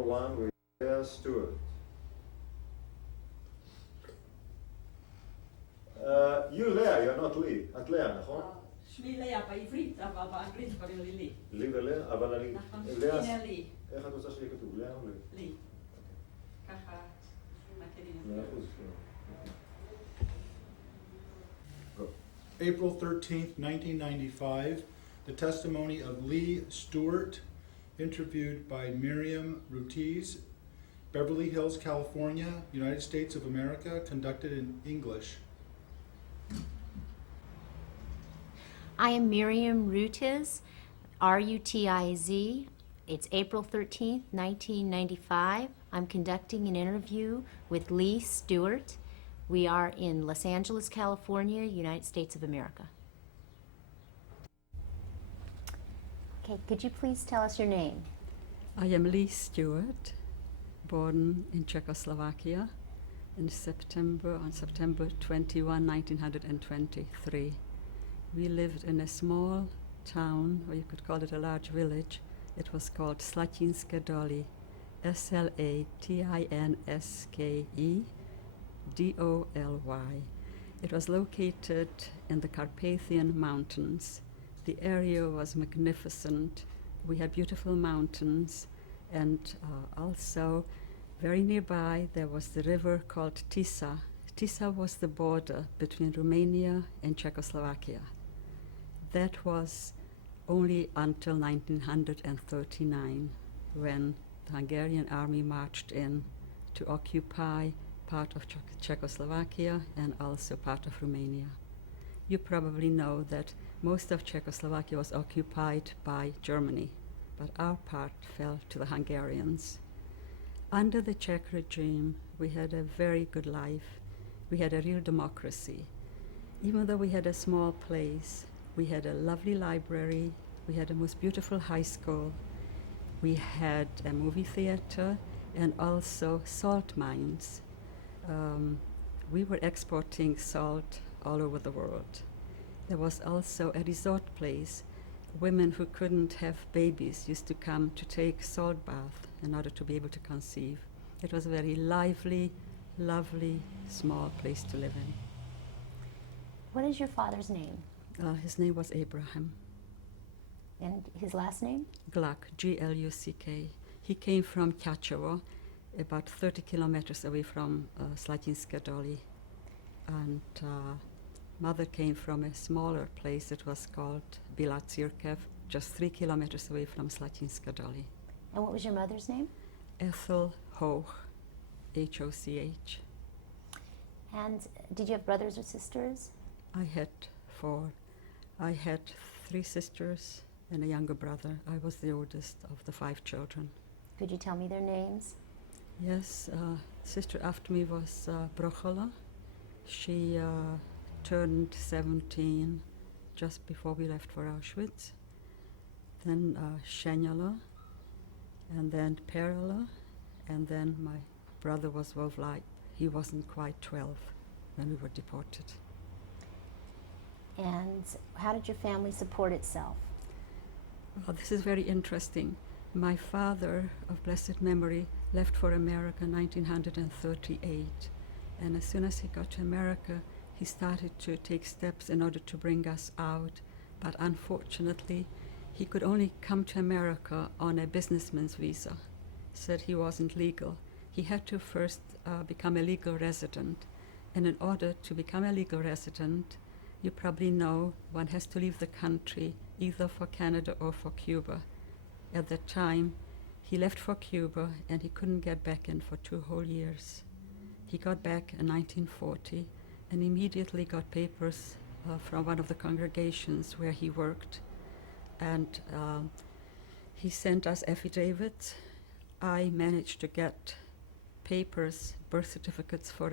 one with Stewart. You Leah, you're not Lee. את לאה, נכון? שמי לאה בעברית, אבל באנגלית קוראים לי לי. לי ולאה, אבל אני... נכון, לאה, הנה לי. איך את רוצה שיהיה כתוב? לאה או לי? לי. ככה מכירים. 100%. April 13th, 1995, the testimony of Lee Stewart, interviewed by Miriam Rutiz, Beverly Hills, California, United States of America, conducted in English. I am Miriam Rutiz, R-U-T-I-Z. It's April 13th, 1995. I'm conducting an interview with Lee Stewart. We are in Los Angeles, California, United States of America. Okay, could you please tell us your name? I am Lee Stewart, born in Czechoslovakia on September 21, 1923. We lived in a small town, or you could call it a large village. It was called Slatinské Doly, S-L-A-T-I-N-S-K-E-D-O-L-Y. It was located in the Carpathian Mountains. The area was magnificent. We had beautiful mountains, and also very nearby there was the river called Tisa. Tisa was the border between Romania and Czechoslovakia. That was only until 1939, when the Hungarian army marched in to occupy part of Czechoslovakia and also part of Romania. You probably know that most of Czechoslovakia was occupied by Germany, but our part fell to the Hungarians. Under the Czech regime, we had a very good life. We had a real democracy. Even though we had a small place, we had a lovely library, we had a most beautiful high school, we had a movie theater, and also salt mines. We were exporting salt all over the world. There was also a resort place. Women who couldn't have babies used to come to take salt bath in order to be able to conceive. It was a very lively, lovely, small place to live in. What is your father's name? His name was Abraham And his last name? Gluck, G-L-U-C-K. He came from Tcháčovo, about 30 kilometers away from Slatinské Doly. And mother came from a smaller place. It was called Byla Církev, just 3 kilometers away from Slatinské Doly. And what was your mother's name? Ethel Hoch, H-O-C-H. And did you have brothers or sisters? I had 4. I had 3 sisters and a younger brother. I was the oldest of the 5 children. Could you tell me their names? Yes, sister after me was Brochola. She turned 17 just before we left for Auschwitz. Then Shenyala, and then Perala, and then my brother was Wolfleit. He wasn't quite 12 when we were deported. And how did your family support itself? Well, this is very interesting. My father, of blessed memory, left for America in 1938. And as soon as he got to America, he started to take steps in order to bring us out. But unfortunately, he could only come to America on a businessman's visa. Said he wasn't legal. He had to first become a legal resident. And in order to become a legal resident, you probably know one has to leave the country either for Canada or for Cuba. At that time, he left for Cuba and he couldn't get back in for 2 whole years. He got back in 1940 and immediately got papers from one of the congregations where he worked. And he sent us affidavits. I managed to get papers, birth certificates for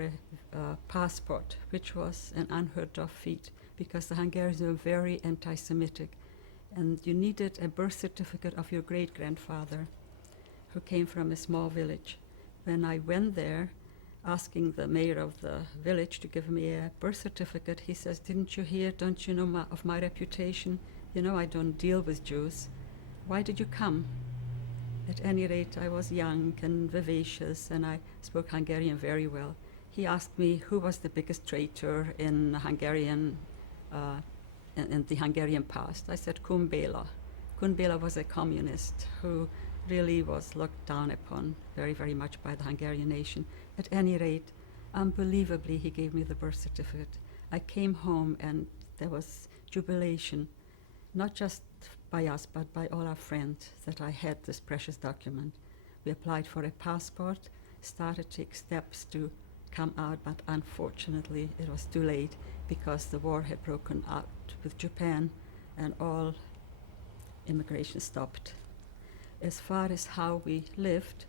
a passport, which was an unheard of feat because the Hungarians were very anti-Semitic. And you needed a birth certificate of your great-grandfather who came from a small village. When I went there, asking the mayor of the village to give me a birth certificate, he says, "Didn't you hear, don't you know of my reputation? You know I don't deal with Jews. Why did you come?" At any rate, I was young and vivacious, and I spoke Hungarian very well. He asked me who was the biggest traitor in Hungarian, in the Hungarian past. I said Kun Béla. Kun Béla was a communist who really was looked down upon very, very much by the Hungarian nation. At any rate, unbelievably, he gave me the birth certificate. I came home and there was jubilation, not just by us, but by all our friends, that I had this precious document. We applied for a passport, started to take steps to come out, but unfortunately it was too late because the war had broken out with Japan and all immigration stopped. As far as how we lived,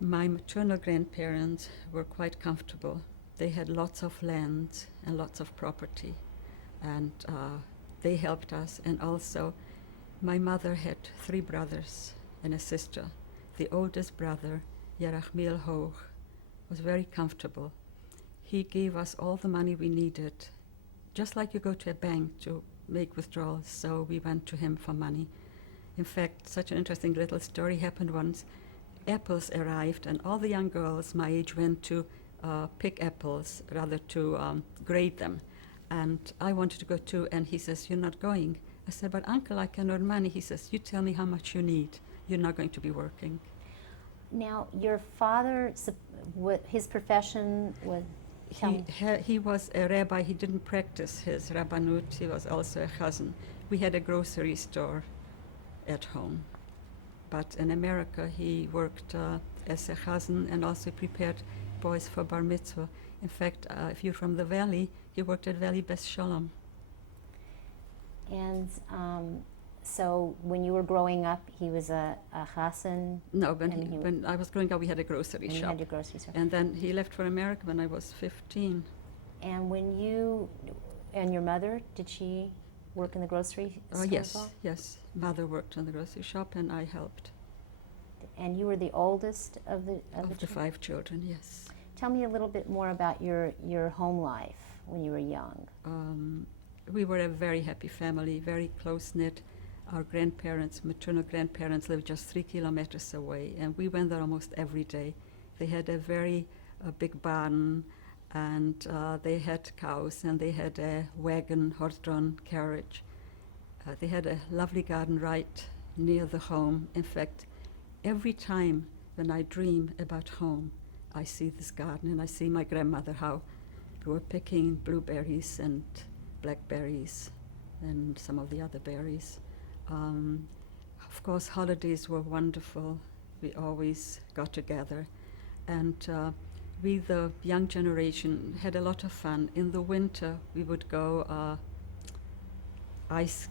my maternal grandparents were quite comfortable. They had lots of land and lots of property, and they helped us. And also, my mother had 3 brothers and a sister. The oldest brother, Jerachmiel Hoch, was very comfortable. He gave us all the money we needed, just like you go to a bank to make withdrawals, so we went to him for money. In fact, such an interesting little story happened once. Apples arrived, and all the young girls my age went to pick apples, rather to grade them. And I wanted to go too, and he says, "You're not going." I said, "But uncle, I can earn money." He says, "You tell me how much you need. You're not going to be working." Now, your father, his profession was... He was a rabbi. He didn't practice his rabbanut. He was also a chazan. We had a grocery store at home. But in America, he worked as a chazan and also prepared boys for bar mitzvah. In fact, if you're from the valley, he worked at Valley Beth Shalom. And so when you were growing up, he was a chassan? No, when I was growing up, we had a grocery shop. You had your grocery store. And then he left for America when I was 15. And when you and your mother, did she work in the grocery store as well? Yes. Mother worked in the grocery shop, and I helped. And you were the oldest of the Of the 5 children, yes. Tell me a little bit more about your home life when you were young. We were a very happy family, very close-knit. Our grandparents, maternal grandparents, lived just 3 kilometers away, and we went there almost every day. They had a very big barn, and they had cows, and they had a wagon, horse-drawn carriage. They had a lovely garden right near the home. In fact, every time when I dream about home, I see this garden, and I see my grandmother, how we were picking blueberries and blackberries and some of the other berries. Of course, holidays were wonderful. We always got together. And we, the young generation, had a lot of fun. In the winter, we would go ice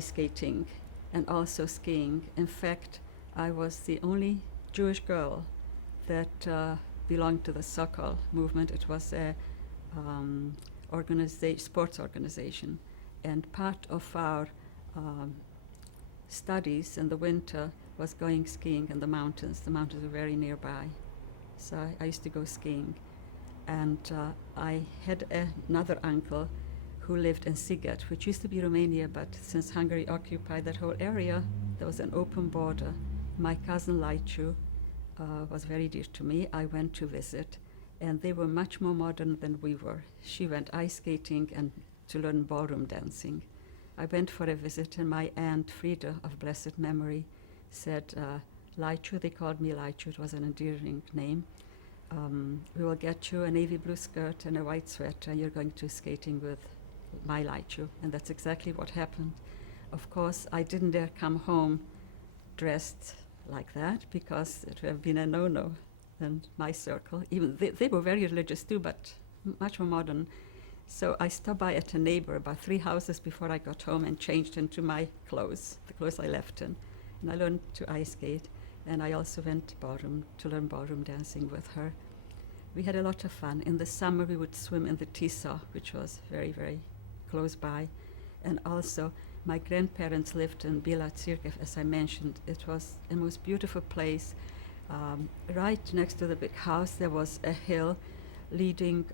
skating and also skiing. In fact, I was the only Jewish girl that belonged to the Sokol movement. It was a sports organization. And part of our studies in the winter was going skiing in the mountains. The mountains were very nearby. So I used to go skiing. And I had another uncle who lived in Siget, which used to be Romania, but since Hungary occupied that whole area, there was an open border. My cousin Laichu was very dear to me. I went to visit, and they were much more modern than we were. She went ice skating and to learn ballroom dancing. I went for a visit, and my aunt Frida, of blessed memory, said, Laichu, they called me Laichu, it was an endearing name. We will get you a navy blue skirt and a white sweater, and you're going to skating with my Laichu. And that's exactly what happened. Of course, I didn't dare come home dressed like that, because it would have been a no-no in my circle. Even they were very religious too, but much more modern. So I stopped by at a neighbor about 3 houses before I got home and changed into my clothes, the clothes I left in. And I learned to ice skate, and I also went to learn ballroom dancing with her. We had a lot of fun. In the summer, we would swim in the Tisa, which was very, very close by. And also, my grandparents lived in Bila Cirkev, as I mentioned. It was a most beautiful place. Right next to the big house, there was a hill leading,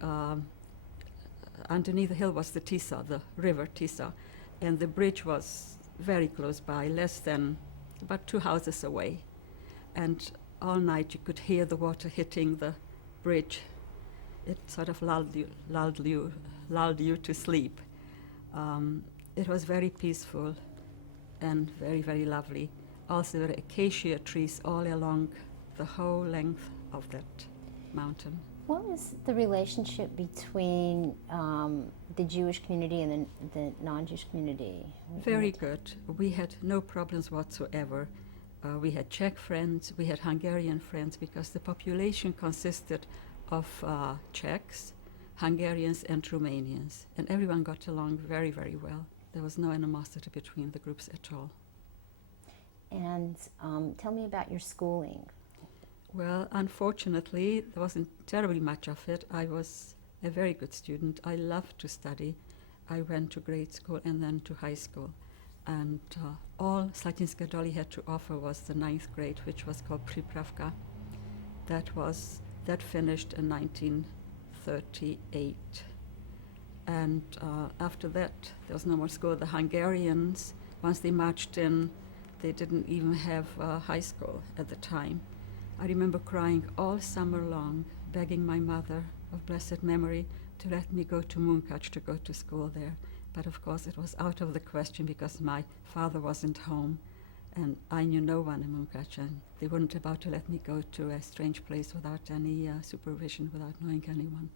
underneath the hill was the Tisa, the river Tisa. And the bridge was very close by, less than about 2 houses away. And all night you could hear the water hitting the bridge. It sort of lulled you to sleep. It was very peaceful and very, very lovely. Also, there were acacia trees all along the whole length of that mountain. What was the relationship between the Jewish community and the non-Jewish community? Very good. We had no problems whatsoever. We had Czech friends, we had Hungarian friends, because the population consisted of Czechs, Hungarians, and Romanians. And everyone got along very, very well. There was no animosity between the groups at all. And tell me about your schooling. Well, unfortunately, there wasn't terribly much of it. I was a very good student. I loved to study. I went to grade school and then to high school. And all Slatinska Dolly had to offer was the 9th grade, which was called Pripravka. That finished in 1938. And after that, there was no more school. The Hungarians, once they marched in, they didn't even have high school at the time. I remember crying all summer long, begging my mother of blessed memory to let me go to Munkacs to go to school there. But of course it was out of the question because my father wasn't home and I knew no one in Munkacs, and they weren't about to let me go to a strange place without any supervision, without knowing anyone.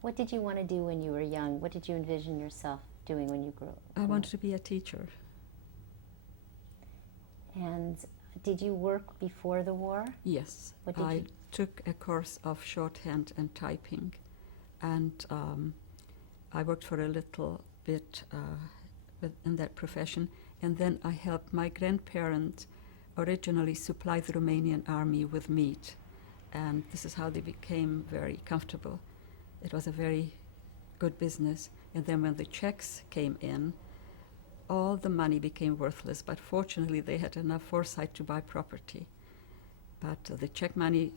What did you want to do when you were young? What did you envision yourself doing when you grew up? I wanted to be a teacher. And did you work before the war? Yes. What did I you- took a course of shorthand and typing, and I worked for a little bit in that profession, and then I helped my grandparents originally supply the Romanian army with meat, and this is how they became very comfortable. It was a very good business, and then when the Czechs came in, all the money became worthless, but fortunately they had enough foresight to buy property. But the Czech money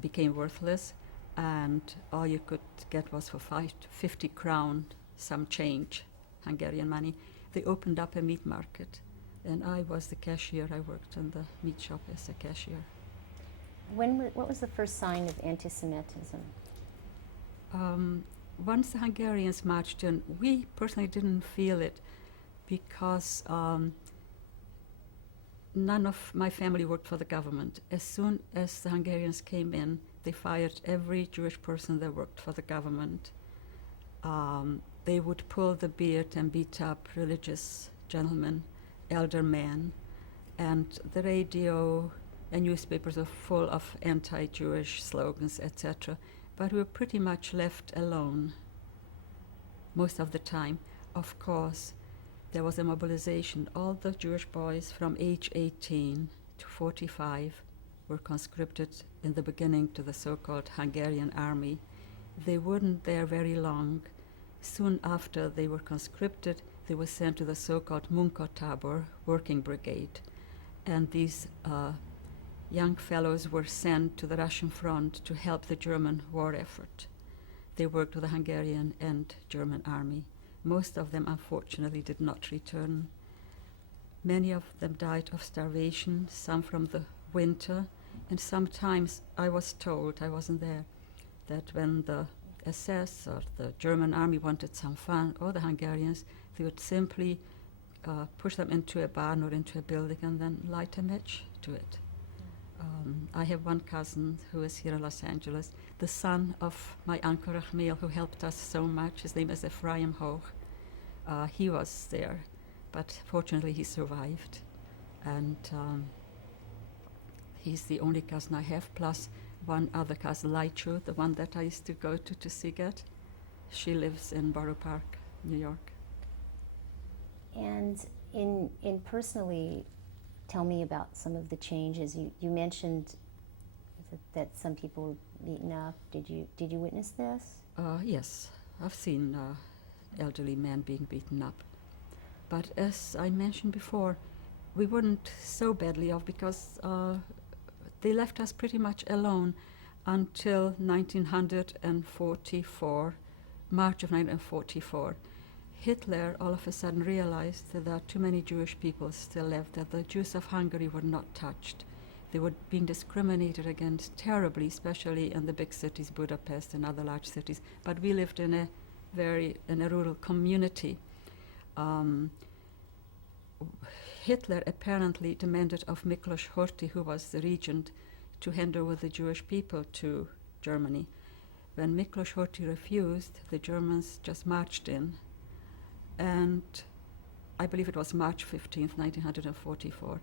became worthless, and all you could get was for 50 crown, some change, Hungarian money. They opened up a meat market, and I was the cashier. I worked in the meat shop as a cashier. What was the first sign of anti-Semitism? Once the Hungarians marched in, we personally didn't feel it because none of my family worked for the government. As soon as the Hungarians came in, they fired every Jewish person that worked for the government. They would pull the beard and beat up religious gentlemen, elder men, and the radio and newspapers are full of anti-Jewish slogans, etc. But we were pretty much left alone most of the time. Of course, there was a mobilization. All the Jewish boys from age 18 to 45 were conscripted in the beginning to the so-called Hungarian army. They weren't there very long. Soon after they were conscripted, they were sent to the so-called Munkatábor, working brigade. And these young fellows were sent to the Russian front to help the German war effort. They worked with the Hungarian and German army. Most of them, unfortunately, did not return. Many of them died of starvation, some from the winter, and sometimes I was told, I wasn't there, that when the SS or the German army wanted some fun, or the Hungarians, they would simply push them into a barn or into a building and then light a match to it. I have one cousin who is here in Los Angeles, the son of my Uncle Rachmiel, who helped us so much. His name is Ephraim Hoch. He was there, but fortunately he survived. And he's the only cousin I have, plus one other cousin, Laichu, the one that I used to go to Siget. She lives in Borough Park, New York. And in personally, tell me about some of the changes. You mentioned that some people were beaten up. Did you witness this? Yes, I've seen elderly men being beaten up. But as I mentioned before, we weren't so badly off because they left us pretty much alone until 1944, March of 1944. Hitler all of a sudden realized that there are too many Jewish people still left, that the Jews of Hungary were not touched. They were being discriminated against terribly, especially in the big cities, Budapest and other large cities. But we lived in a rural community. Hitler apparently demanded of Miklos Horthy, who was the regent, to hand over the Jewish people to Germany. When Miklos Horthy refused, the Germans just marched in. And I believe it was March 15th, 1944,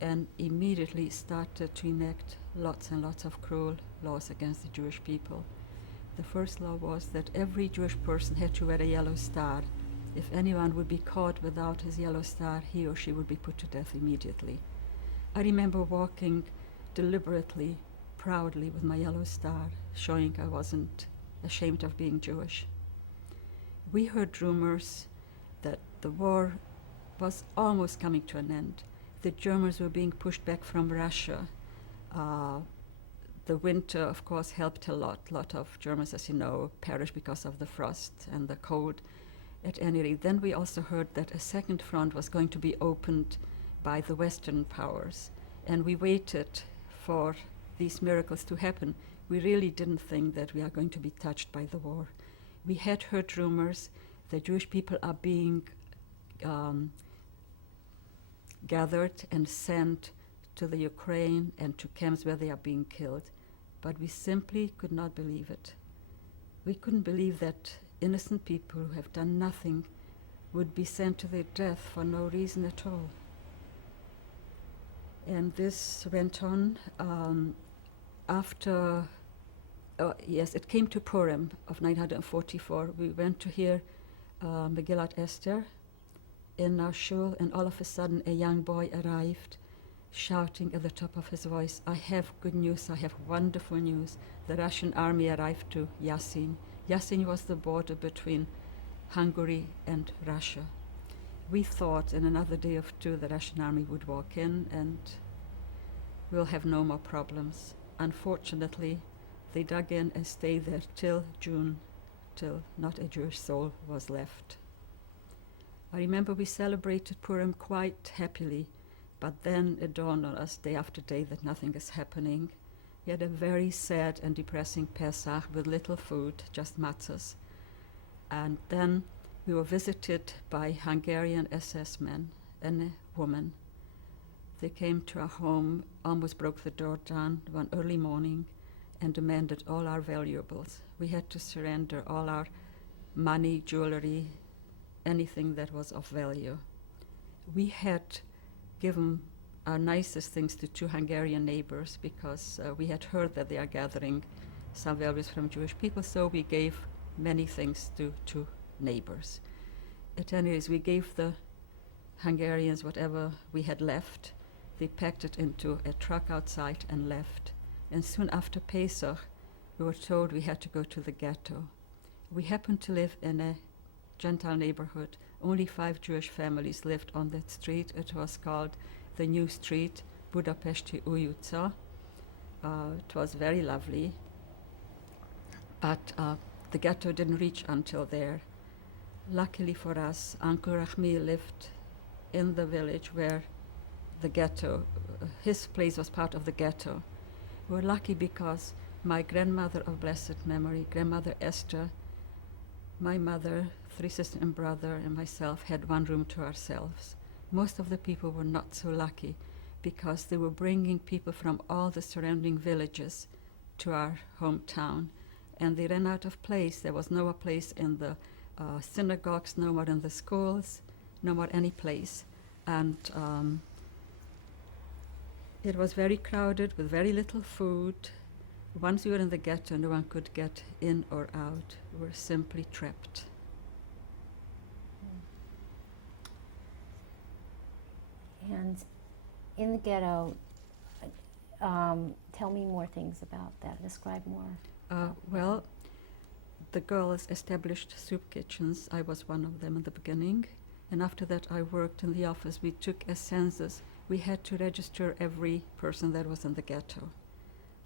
and immediately started to enact lots and lots of cruel laws against the Jewish people. The first law was that every Jewish person had to wear a yellow star. If anyone would be caught without his yellow star, he or she would be put to death immediately. I remember walking deliberately, proudly with my yellow star, showing I wasn't ashamed of being Jewish. We heard rumors that the war was almost coming to an end. The Germans were being pushed back from Russia. The winter, of course, helped a lot. A lot of Germans, as you know, perished because of the frost and the cold. At any rate, then we also heard that a second front was going to be opened by the Western powers. And we waited for these miracles to happen. We really didn't think that we are going to be touched by the war. We had heard rumors that Jewish people are being gathered and sent to the Ukraine and to camps where they are being killed. But we simply could not believe it. We couldn't believe that innocent people who have done nothing would be sent to their death for no reason at all. And this went on after, it came to Purim of 1944. We went to hear Megillat Esther in our shul, and all of a sudden a young boy arrived, shouting at the top of his voice, "I have good news, I have wonderful news. The Russian army arrived to Yasin." Yasin was the border between Hungary and Russia. We thought in another day or two the Russian army would walk in and we'll have no more problems. Unfortunately, they dug in and stayed there till June, till not a Jewish soul was left. I remember we celebrated Purim quite happily, but then it dawned on us day after day that nothing is happening. We had a very sad and depressing Pesach with little food, just matzahs. And then we were visited by Hungarian SS men and a woman. They came to our home, almost broke the door down one early morning and demanded all our valuables. We had to surrender all our money, jewelry, anything that was of value. We had given our nicest things to two Hungarian neighbors because we had heard that they are gathering some values from Jewish people, so we gave many things to two neighbors. At any rate, we gave the Hungarians whatever we had left. They packed it into a truck outside and left. And soon after Pesach, we were told we had to go to the ghetto. We happened to live in a Gentile neighborhood. Only 5 Jewish families lived on that street. It was called the New Street, Budapesti Új utca. It was very lovely, but the ghetto didn't reach until there. Luckily for us, Uncle Rahmi lived in the village where the ghetto, his place was part of the ghetto. We were lucky because my grandmother of blessed memory, Grandmother Esther, my mother, 3 sisters and brother, and myself had one room to ourselves. Most of the people were not so lucky because they were bringing people from all the surrounding villages to our hometown, and they ran out of place. There was no more place in the synagogues, no more in the schools, no more any place. And it was very crowded with very little food. Once we were in the ghetto, no one could get in or out. We were simply trapped. And in the ghetto, tell me more things about that. Describe more. Well, the girls established soup kitchens. I was one of them in the beginning. And after that, I worked in the office. We took a census. We had to register every person that was in the ghetto.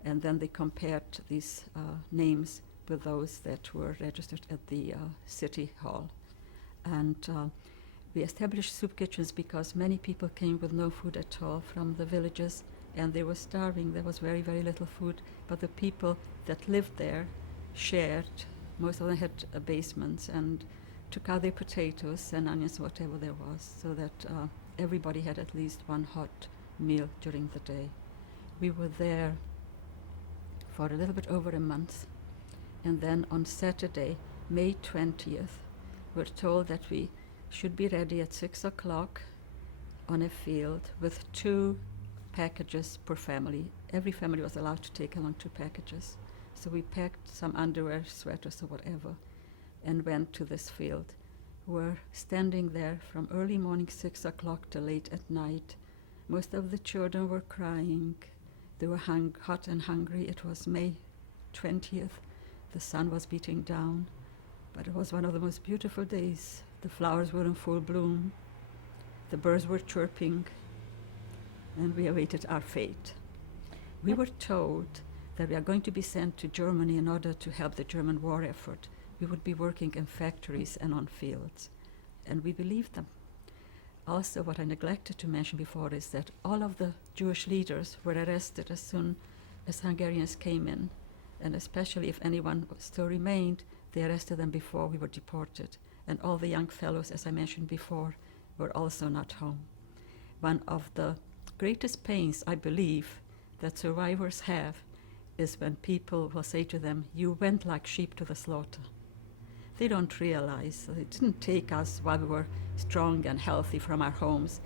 And then they compared these names with those that were registered at the city hall. And we established soup kitchens because many people came with no food at all from the villages, and they were starving. There was very, very little food, but the people that lived there shared. Most of them had basements and took out their potatoes and onions, whatever there was, so that everybody had at least one hot meal during the day. We were there for a little bit over a month, and then on Saturday, May 20th, we're told that we should be ready at 6 o'clock on a field with 2 packages per family. Every family was allowed to take along 2 packages. So we packed some underwear, sweaters or whatever, and went to this field. We're standing there from early morning 6 o'clock till late at night. Most of the children were crying. They were hot and hungry. It was May 20th. The sun was beating down, but it was one of the most beautiful days. The flowers were in full bloom. The birds were chirping, and we awaited our fate. We were told that we are going to be sent to Germany in order to help the German war effort. We would be working in factories and on fields, and we believed them. Also, what I neglected to mention before is that all of the Jewish leaders were arrested as soon as Hungarians came in, and especially if anyone still remained, they arrested them before we were deported. And all the young fellows, as I mentioned before, were also not home. One of the greatest pains, I believe, that survivors have is when people will say to them, "You went like sheep to the slaughter." They don't realize that it didn't take us while we were strong and healthy from our homes.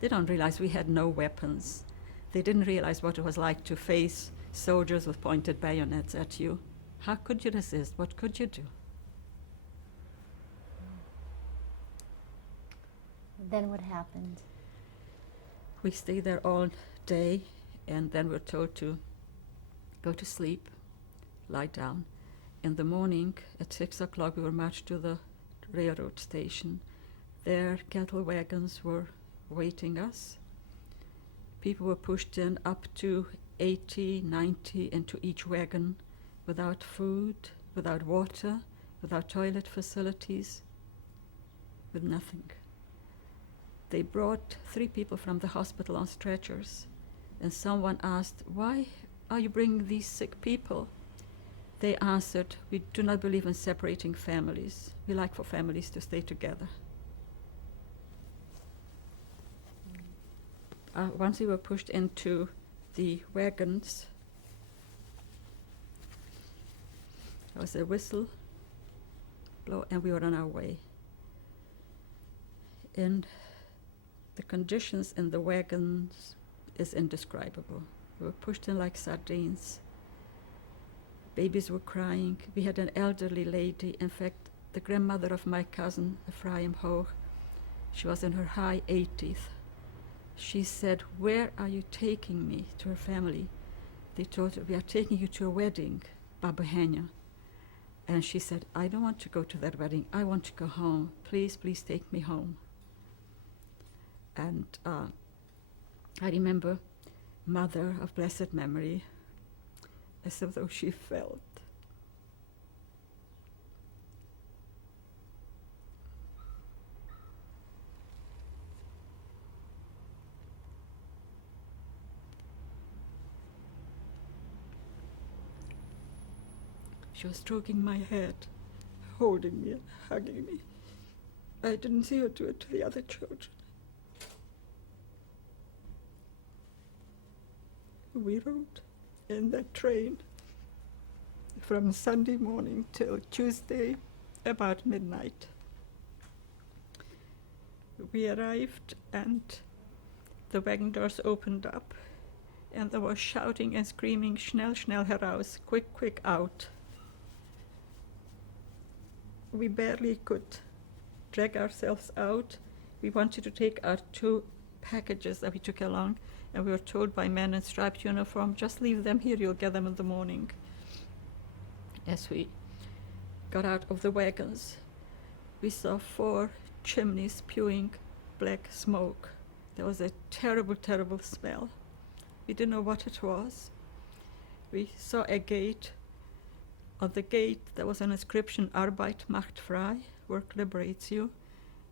They don't realize we had no weapons. They didn't realize what it was like to face soldiers with pointed bayonets at you. How could you resist? What could you do? Then what happened? We stayed there all day, and then we're told to go to sleep, lie down. In the morning, at 6 o'clock, we were marched to the railroad station. There, cattle wagons were waiting us. People were pushed in up to 80, 90 into each wagon without food, without water, without toilet facilities, with nothing. They brought 3 people from the hospital on stretchers, and someone asked, "Why are you bringing these sick people?" They answered, "We do not believe in separating families. We like for families to stay together." Once we were pushed into the wagons, there was a whistle blow, and we were on our way. And the conditions in the wagons is indescribable. We were pushed in like sardines. Babies were crying. We had an elderly lady, in fact, the grandmother of my cousin, Ephraim Hoch. She was in her high 80s. She said, "Where are you taking me?" to her family. They told her, "We are taking you to a wedding, Baba Hanya." And she said, "I don't want to go to that wedding. I want to go home. Please, please take me home." And I remember Mother of blessed memory, as though she felt. She was stroking my head, holding me and hugging me. I didn't see her do it to the other children. We rode in that train from Sunday morning till Tuesday about midnight. We arrived and the wagon doors opened up and there was shouting and screaming, "Schnell, schnell heraus, quick, quick out." We barely could drag ourselves out. We wanted to take our 2 packages that we took along, and we were told by men in striped uniform, "Just leave them here, you'll get them in the morning." As we got out of the wagons, we saw 4 chimneys spewing black smoke. There was a terrible, terrible smell. We didn't know what it was. We saw a gate. On the gate, there was an inscription, "Arbeit macht frei," work liberates you.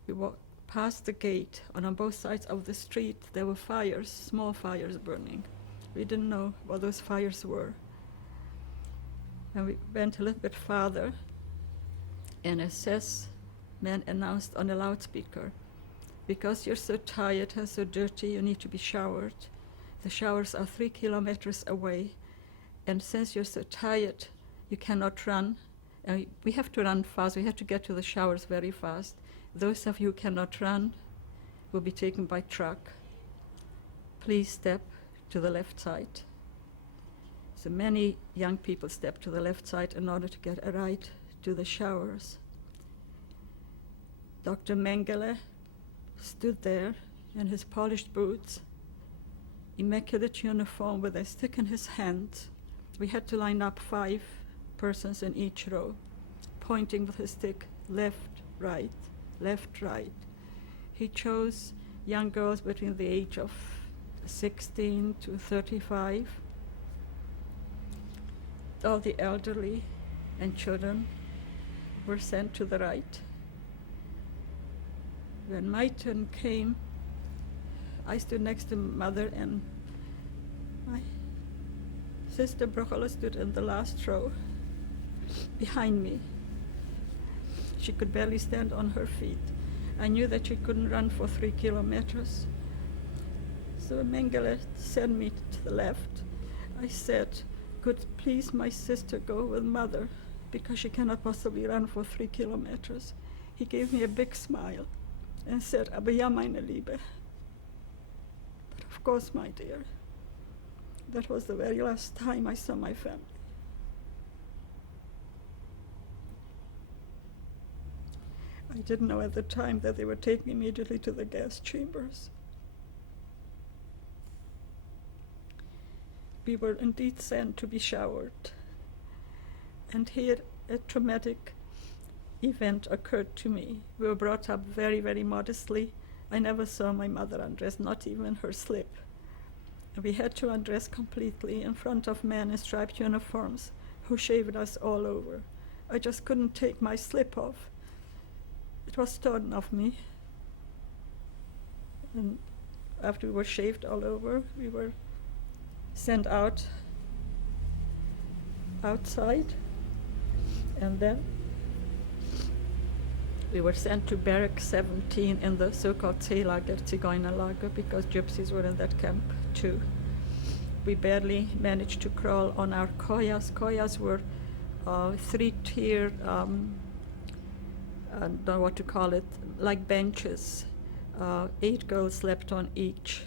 We walked past the gate, and on both sides of the street there were fires, small fires burning. We didn't know what those fires were. And we went a little bit farther, and a SS man announced on a loudspeaker, "Because you're so tired and so dirty, you need to be showered. The showers are 3 kilometers away, and since you're so tired, you cannot run. We have to run fast. We have to get to the showers very fast. Those of you who cannot run will be taken by truck. Please step to the left side." So many young people stepped to the left side in order to get a ride to the showers. Dr. Mengele stood there in his polished boots, immaculate uniform with a stick in his hand. We had to line up 5 persons in each row, pointing with his stick, left, right, left, right. He chose young girls between the age of 16 to 35. All the elderly and children were sent to the right. When my turn came, I stood next to Mother, and my sister Brochola stood in the last row behind me. She could barely stand on her feet. I knew that she couldn't run for 3 kilometers. So Mengele sent me to the left. I said, "Could please my sister go with Mother, because she cannot possibly run for 3 kilometers. He gave me a big smile and said, "Aber ja, meine Liebe." But of course, my dear, that was the very last time I saw my family. I didn't know at the time that they were taking immediately to the gas chambers. We were indeed sent to be showered. And here a traumatic event occurred to me. We were brought up very, very modestly. I never saw my mother undress, not even her slip. And we had to undress completely in front of men in striped uniforms who shaved us all over. I just couldn't take my slip off. It was stolen of me. And after we were shaved all over, we were sent outside, and then we were sent to Barrack 17 in the so-called Seelager, Zigeunerlager, because gypsies were in that camp too. We barely managed to crawl on our koyas. Koyas were 3-tier, I don't know what to call it, like benches. 8 girls slept on each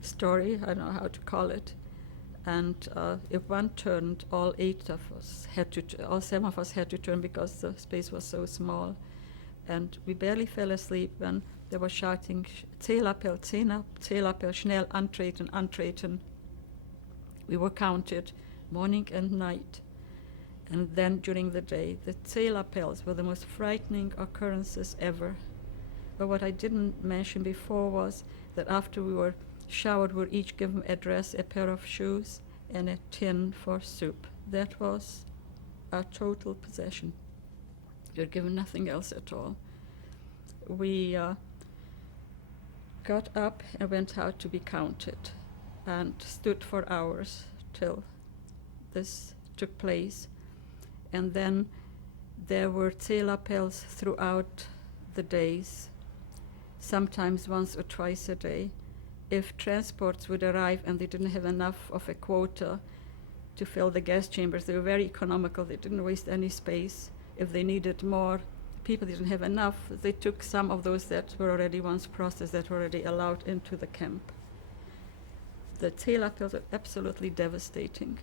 story, I don't know how to call it. And if one turned, all 7 of us had to turn because the space was so small. And we barely fell asleep when they were shouting, "Zählappell, Zählappell, schnell, antreten, antreten." We were counted morning and night. And then during the day, the Zählappells were the most frightening occurrences ever. But what I didn't mention before was that after we were showered, we were each given a dress, a pair of shoes, and a tin for soup. That was our total possession. We were given nothing else at all. We got up and went out to be counted and stood for hours till this took place. And then there were Zählappells throughout the days, sometimes once or twice a day. If transports would arrive and they didn't have enough of a quota to fill the gas chambers, they were very economical, they didn't waste any space. If they needed more people, didn't have enough, they took some of those that were already once processed, that were already allowed into the camp. The Zählappells were absolutely devastating.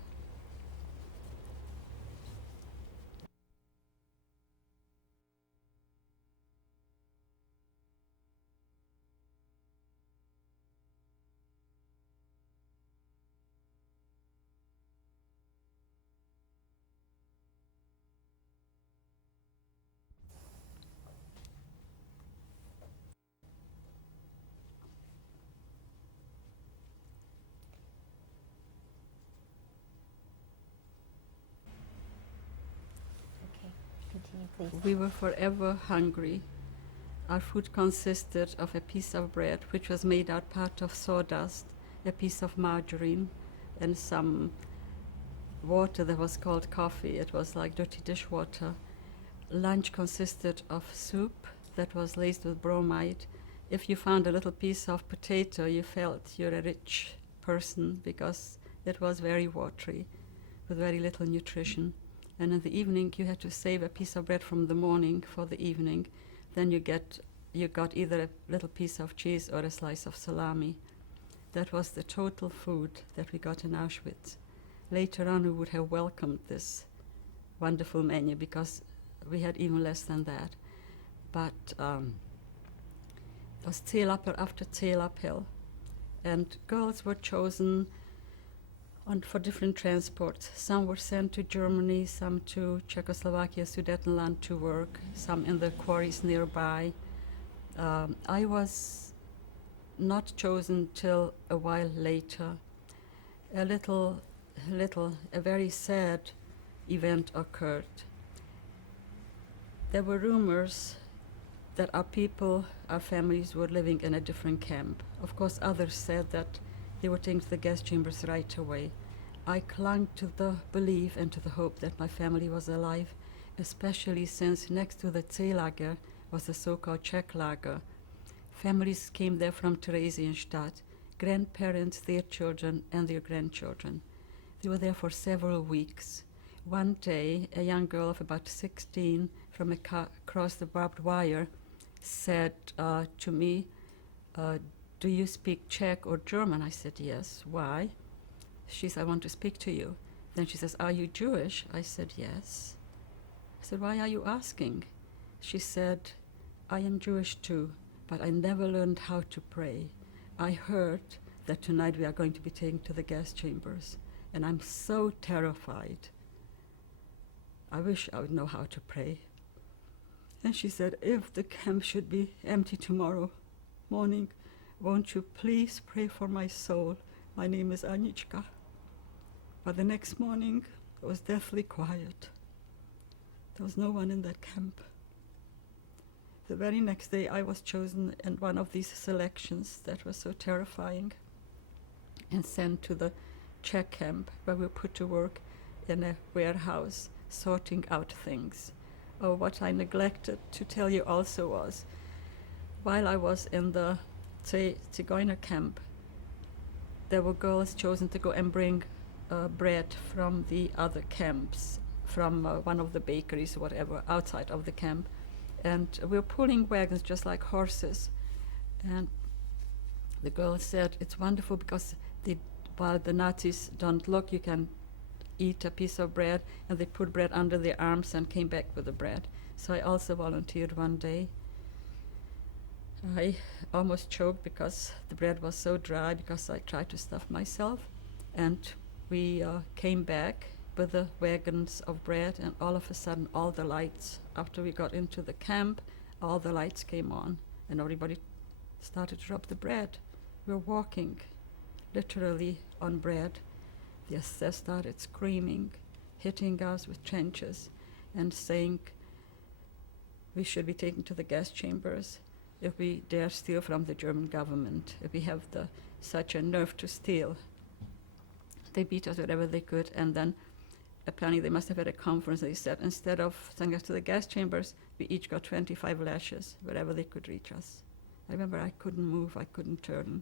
Please. We were forever hungry. Our food consisted of a piece of bread, which was made out part of sawdust, a piece of margarine, and some water that was called coffee. It was like dirty dishwater. Lunch consisted of soup that was laced with bromide. If you found a little piece of potato, you felt you're a rich person because it was very watery, with very little nutrition. And in the evening, you had to save a piece of bread from the morning for the evening. Then you got either a little piece of cheese or a slice of salami. That was the total food that we got in Auschwitz. Later on, we would have welcomed this wonderful menu because we had even less than that. But it was Zählappell after Zählappell. And girls were chosen for different transports. Some were sent to Germany, some to Czechoslovakia, Sudetenland to work, some in the quarries nearby. I was not chosen till a while later. A very sad event occurred. There were rumors that our families were living in a different camp. Of course, others said that they were taken to the gas chambers right away. I clung to the belief and to the hope that my family was alive, especially since next to the Zählager was the so-called Czech lager. Families came there from Theresienstadt, grandparents, their children, and their grandchildren. They were there for several weeks. One day, a young girl of about 16 from across the barbed wire said to me, do you speak Czech or German? I said, yes. Why? She said, I want to speak to you. Then she says, are you Jewish? I said, yes. I said, why are you asking? She said, I am Jewish too, but I never learned how to pray. I heard that tonight we are going to be taken to the gas chambers, and I'm so terrified. I wish I would know how to pray. And she said, if the camp should be empty tomorrow morning, won't you please pray for my soul? My name is Anichka. But the next morning, it was deathly quiet. There was no one in that camp. The very next day, I was chosen in one of these selections that was so terrifying and sent to the Czech camp, where we were put to work in a warehouse, sorting out things. Oh, what I neglected to tell you also was, while I was in the Zigeuner camp, there were girls chosen to go and bring bread from the other camps, from one of the bakeries or whatever, outside of the camp. And we were pulling wagons just like horses. And the girls said, it's wonderful because while the Nazis don't look, you can eat a piece of bread, and they put bread under their arms and came back with the bread. So I also volunteered one day. I almost choked because the bread was so dry because I tried to stuff myself. And we came back with the wagons of bread, and all of a sudden all the lights, after we got into the camp, all the lights came on and everybody started to rub the bread. We were walking literally on bread. The SS started screaming, hitting us with trenches and saying we should be taken to the gas chambers if we dare steal from the German government, if we have such a nerve to steal. They beat us wherever they could, and then apparently they must have had a conference. They said instead of sending us to the gas chambers, we each got 25 lashes wherever they could reach us. I remember I couldn't move, I couldn't turn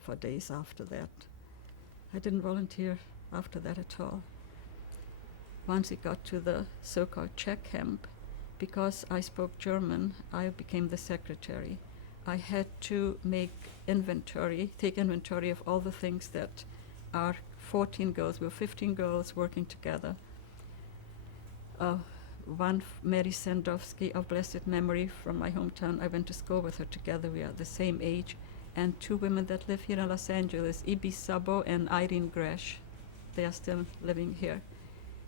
for days after that. I didn't volunteer after that at all. Once it got to the so-called Czech camp, because I spoke German, I became the secretary. I had to take inventory of all the things that our 14 girls, we were 15 girls working together. One, Mary Sandowski of blessed memory from my hometown, I went to school with her together, we are the same age. And two women that live here in Los Angeles, Ibi Sabo and Irene Gresh. They are still living here.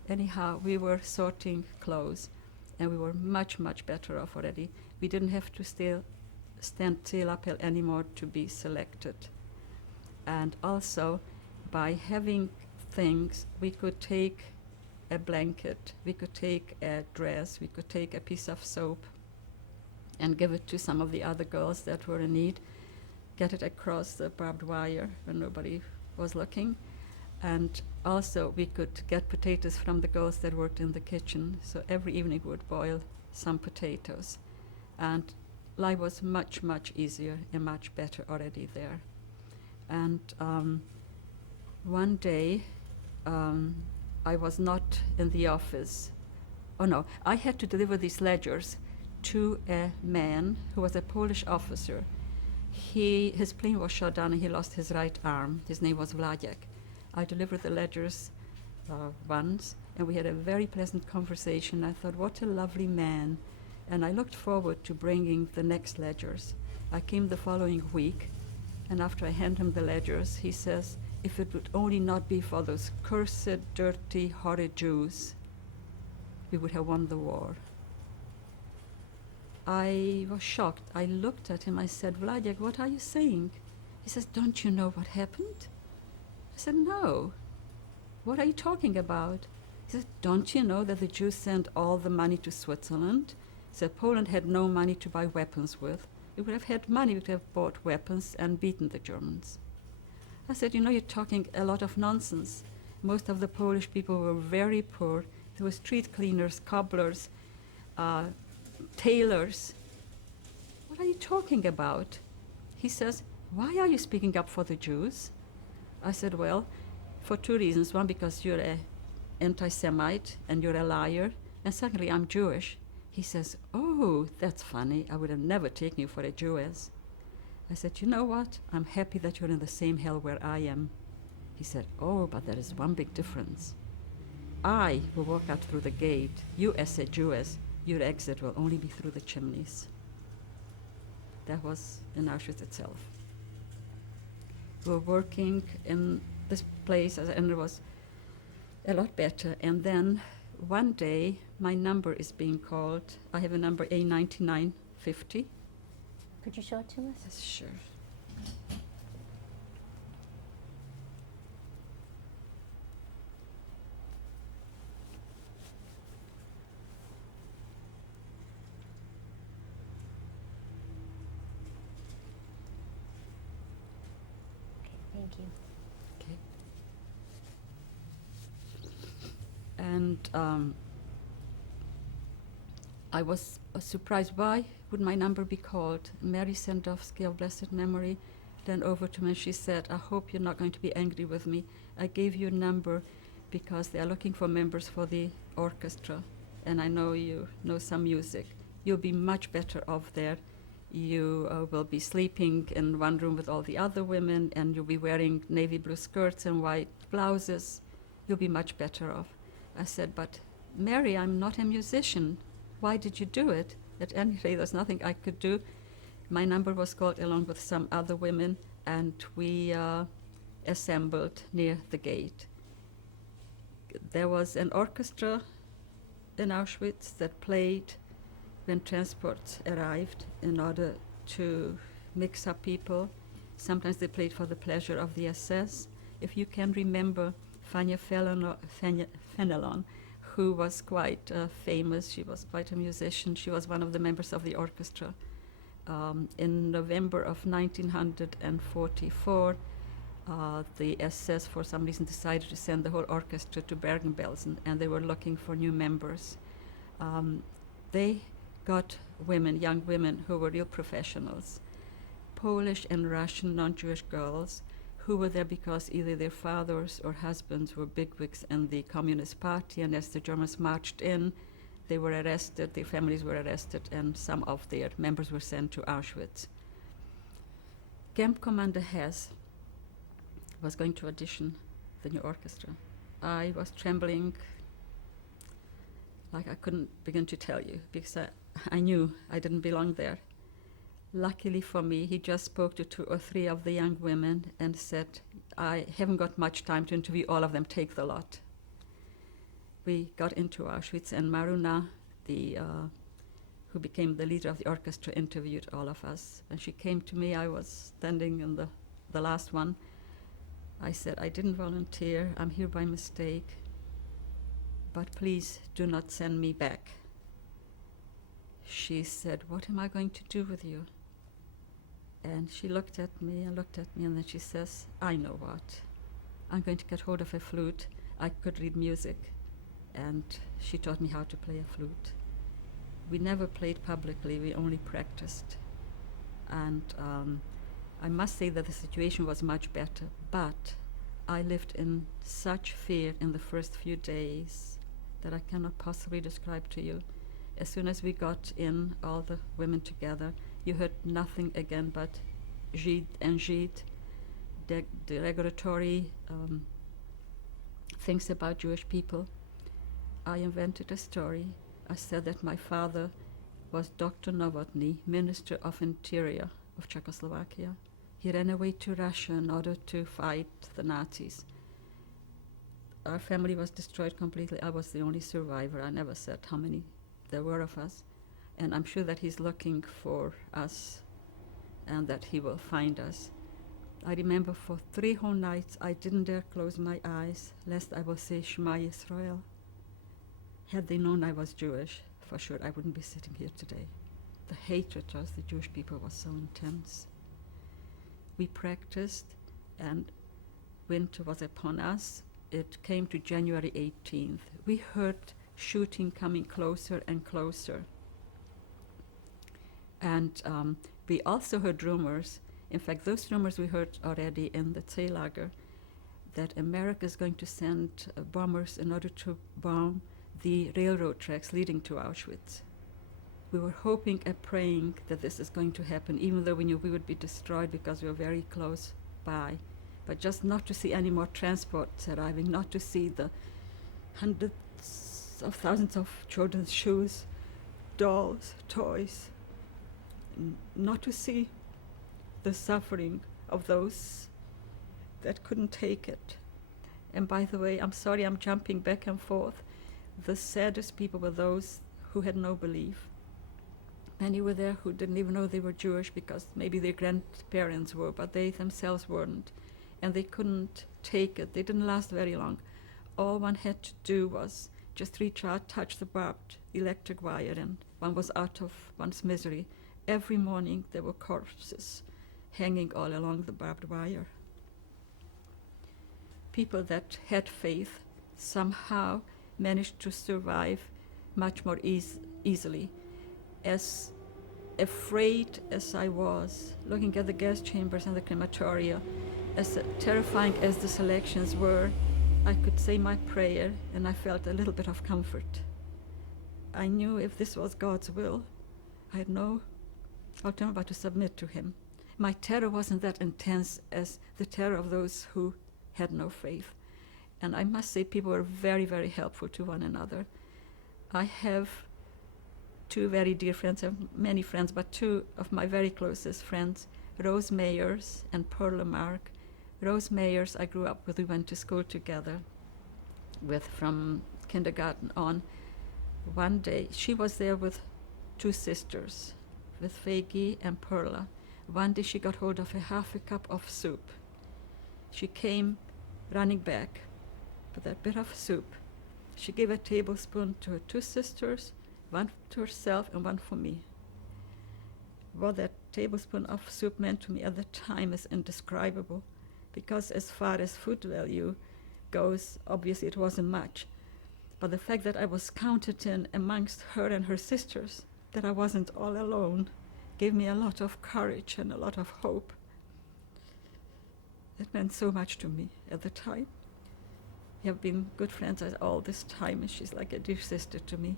Anyhow, we were sorting clothes, and we were much, much better off already. We didn't have to stand Zählappell anymore to be selected. And also, by having things, we could take a blanket, we could take a dress, we could take a piece of soap and give it to some of the other girls that were in need, get it across the barbed wire when nobody was looking. And also we could get potatoes from the girls that worked in the kitchen. So every evening we would boil some potatoes. And life was much, much easier and much better already there. And one day, I was not in the office. Oh no, I had to deliver these ledgers to a man who was a Polish officer. His plane was shot down and he lost his right arm. His name was Vladiak. I delivered the ledgers once, and we had a very pleasant conversation. I thought, what a lovely man. And I looked forward to bringing the next ledgers. I came the following week, and after I handed him the ledgers, he says, if it would only not be for those cursed, dirty, horrid Jews, we would have won the war. I was shocked. I looked at him. I said, Vladiak, what are you saying? He says, don't you know what happened? I said, no. What are you talking about? He said, don't you know that the Jews sent all the money to Switzerland? He said, Poland had no money to buy weapons with. We would have had money, we would have bought weapons and beaten the Germans. I said, you know, you're talking a lot of nonsense. Most of the Polish people were very poor. There were street cleaners, cobblers, tailors. What are you talking about? He says, why are you speaking up for the Jews? I said, well, for two reasons. One, because you're an anti-Semite and you're a liar. And secondly, I'm Jewish. He says, oh, that's funny. I would have never taken you for a Jewess. I said, you know what? I'm happy that you're in the same hell where I am. He said, oh, but there is one big difference. I will walk out through the gate. You, as a Jewess, your exit will only be through the chimneys. That was in Auschwitz itself. We were working in this place, and it was a lot better. And then one day, my number is being called. I have a number A9950. Could you show it to us? Yes, sure. Okay, thank you. Okay. And I was surprised, why would my number be called? Mary Sandowski of blessed memory ran over to me and she said, I hope you're not going to be angry with me. I gave you a number because they are looking for members for the orchestra, and I know you know some music. You'll be much better off there. You will be sleeping in one room with all the other women, and you'll be wearing navy blue skirts and white blouses. You'll be much better off. I said, but Mary, I'm not a musician. Why did you do it? At any rate, there's nothing I could do. My number was called along with some other women, and we assembled near the gate. There was an orchestra in Auschwitz that played when transports arrived in order to mix up people. Sometimes they played for the pleasure of the SS. If you can remember Fania Fenelon, who was quite famous. She was quite a musician. She was one of the members of the orchestra. In November of 1944, the SS, for some reason, decided to send the whole orchestra to Bergen-Belsen, and they were looking for new members. They got women, young women, who were real professionals, Polish and Russian non-Jewish girls, who were there because either their fathers or husbands were bigwigs in the Communist Party, and as the Germans marched in, they were arrested, their families were arrested, and some of their members were sent to Auschwitz. Camp Commander Hess was going to audition the new orchestra. I was trembling like I couldn't begin to tell you, because I knew I didn't belong there. Luckily for me, he just spoke to 2 or 3 of the young women and said, I haven't got much time to interview all of them, take the lot. We got into Auschwitz, and Maruna, who became the leader of the orchestra, interviewed all of us. When she came to me, I was standing in the last one. I said, I didn't volunteer, I'm here by mistake, but please do not send me back. She said, what am I going to do with you? And she looked at me and looked at me, and then she says, I know what. I'm going to get hold of a flute. I could read music, and she taught me how to play a flute. We never played publicly, we only practiced. And I must say that the situation was much better, but I lived in such fear in the first few days that I cannot possibly describe to you. As soon as we got in, all the women together, you heard nothing again but Žid and Žid, derogatory things about Jewish people. I invented a story. I said that my father was Dr. Novotny, Minister of Interior of Czechoslovakia. He ran away to Russia in order to fight the Nazis. Our family was destroyed completely. I was the only survivor. I never said how many there were of us. And I'm sure that he's looking for us and that he will find us. I remember for 3 whole nights I didn't dare close my eyes lest I will say Shema Yisrael. Had they known I was Jewish, for sure I wouldn't be sitting here today. The hatred towards the Jewish people was so intense. We practiced, and winter was upon us. It came to January 18th. We heard shooting coming closer and closer. And we also heard rumors. In fact, those rumors we heard already in the Zelager, that America is going to send bombers in order to bomb the railroad tracks leading to Auschwitz. We were hoping and praying that this is going to happen, even though we knew we would be destroyed because we were very close by. But just not to see any more transports arriving, not to see the hundreds of thousands of children's shoes, dolls, toys, not to see the suffering of those that couldn't take it. And by the way, I'm sorry I'm jumping back and forth. The saddest people were those who had no belief. Many were there who didn't even know they were Jewish because maybe their grandparents were, but they themselves weren't. And they couldn't take it. They didn't last very long. All one had to do was just reach out, touch the barbed electric wire, and one was out of one's misery. Every morning there were corpses hanging all along the barbed wire. People that had faith somehow managed to survive much more easily. As afraid as I was, looking at the gas chambers and the crematoria, as terrifying as the selections were, I could say my prayer and I felt a little bit of comfort. I knew if this was God's will, I had no alternative but to submit to Him. My terror wasn't that intense as the terror of those who had no faith. And I must say people were very, very helpful to one another. I have 2 very dear friends, I have many friends, but 2 of my very closest friends, Rose Mayers and Perla Mark. Rose Mayers I grew up with, we went to school together with from kindergarten on. One day, she was there with 2 sisters, with Fegi and Perla. One day she got hold of half a cup of soup. She came running back with that bit of soup. She gave a tablespoon to her 2 sisters, one to herself and one for me. What that tablespoon of soup meant to me at the time is indescribable, because as far as food value goes, obviously it wasn't much. But the fact that I was counted in amongst her and her sisters, that I wasn't all alone, gave me a lot of courage and a lot of hope. It meant so much to me at the time. We have been good friends all this time, and she's like a dear sister to me.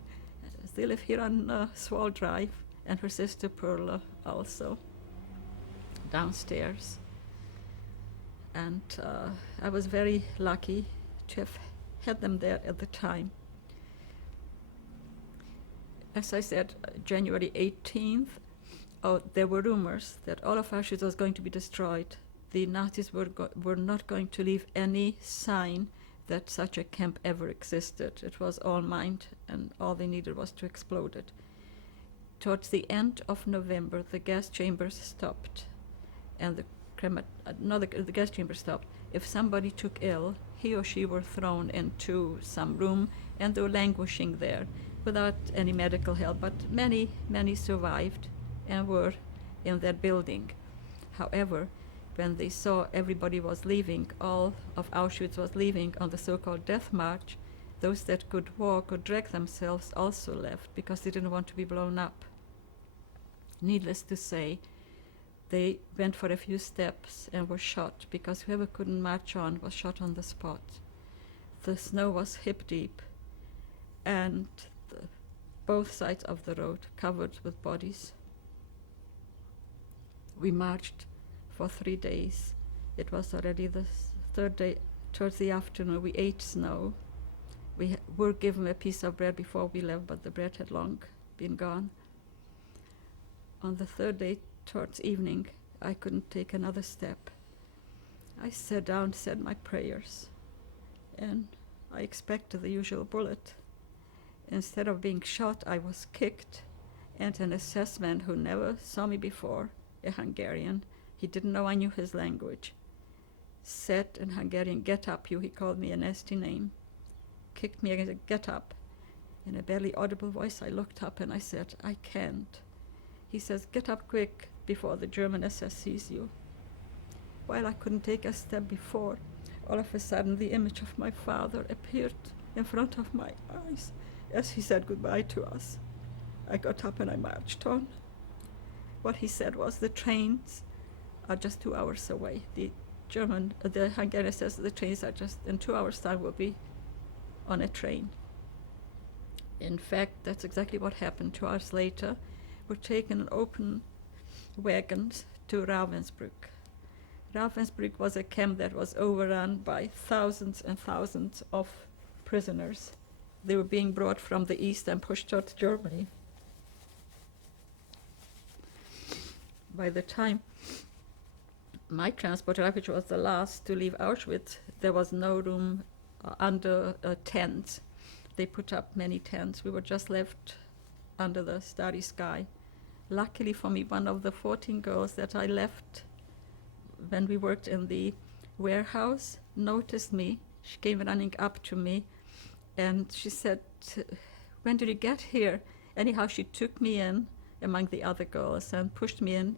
They live here on Swall Drive, and her sister Perla also downstairs. And I was very lucky to have had them there at the time. As I said, January 18th, there were rumors that all of Auschwitz was going to be destroyed. The Nazis were not going to leave any sign that such a camp ever existed. It was all mined, and all they needed was to explode it. Towards the end of November, the gas chambers stopped, and the gas chamber stopped. If somebody took ill, he or she were thrown into some room and they were languishing there without any medical help, but many survived and were in that building. However, when they saw everybody was leaving, all of Auschwitz was leaving on the so-called death march, those that could walk or drag themselves also left because they didn't want to be blown up. Needless to say, they went for a few steps and were shot because whoever couldn't march on was shot on the spot. The snow was hip deep and both sides of the road covered with bodies. We marched for 3 days. It was already the third day. Towards the afternoon, we ate snow. We were given a piece of bread before we left, but the bread had long been gone. On the third day, towards evening, I couldn't take another step. I sat down, said my prayers, and I expected the usual bullet. Instead of being shot, I was kicked, and an assessment who never saw me before, a Hungarian, he didn't know I knew his language, said in Hungarian, "Get up, you," he called me a nasty name, kicked me and said, "Get up." In a barely audible voice, I looked up and I said, "I can't." He says, "Get up quick before the German SS sees you." While I couldn't take a step before, all of a sudden the image of my father appeared in front of my eyes as he said goodbye to us. I got up and I marched on. What he said was, "The trains are just 2 hours away. The Hungarian says the trains are just in 2 hours' time will be on a train." In fact, that's exactly what happened. 2 hours later, we're taken in open wagons to Ravensbrück. Ravensbrück was a camp that was overrun by thousands and thousands of prisoners. They were being brought from the east and pushed towards Germany. By the time my transport arrived, which was the last to leave Auschwitz, there was no room under tents. They put up many tents. We were just left under the starry sky. Luckily for me, one of the 14 girls that I left when we worked in the warehouse noticed me. She came running up to me and she said, "When did you get here?" Anyhow, she took me in among the other girls and pushed me in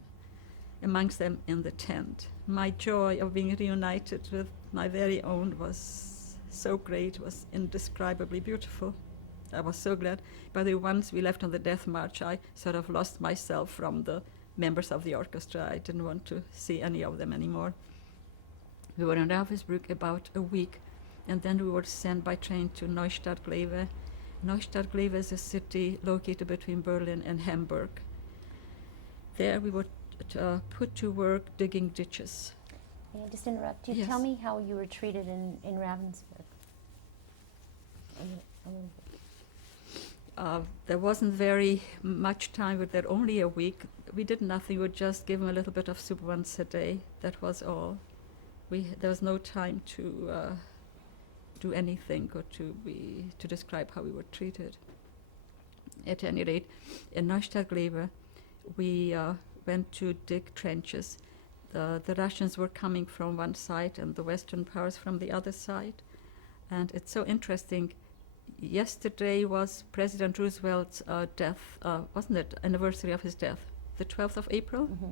amongst them in the tent. My joy of being reunited with my very own was so great, was indescribably beautiful. I was so glad. By the way, once we left on the death march, I sort of lost myself from the members of the orchestra. I didn't want to see any of them anymore. We were in Ravensbrück about a week, and then we were sent by train to Neustadt-Glewe. Neustadt-Glewe is a city located between Berlin and Hamburg. There we were put to work digging ditches. May I just interrupt you? Yes. Tell me how you were treated in Ravensbrück. There wasn't very much time, but there only a week. We did nothing. We would just give them a little bit of soup once a day. That was all. There was no time to do anything or to describe how we were treated. At any rate, in Neustadt-Glewe, we went to dig trenches. The Russians were coming from one side and the Western powers from the other side. And it's so interesting. Yesterday was President Roosevelt's death, wasn't it, anniversary of his death, the 12th of April? Mm-hmm.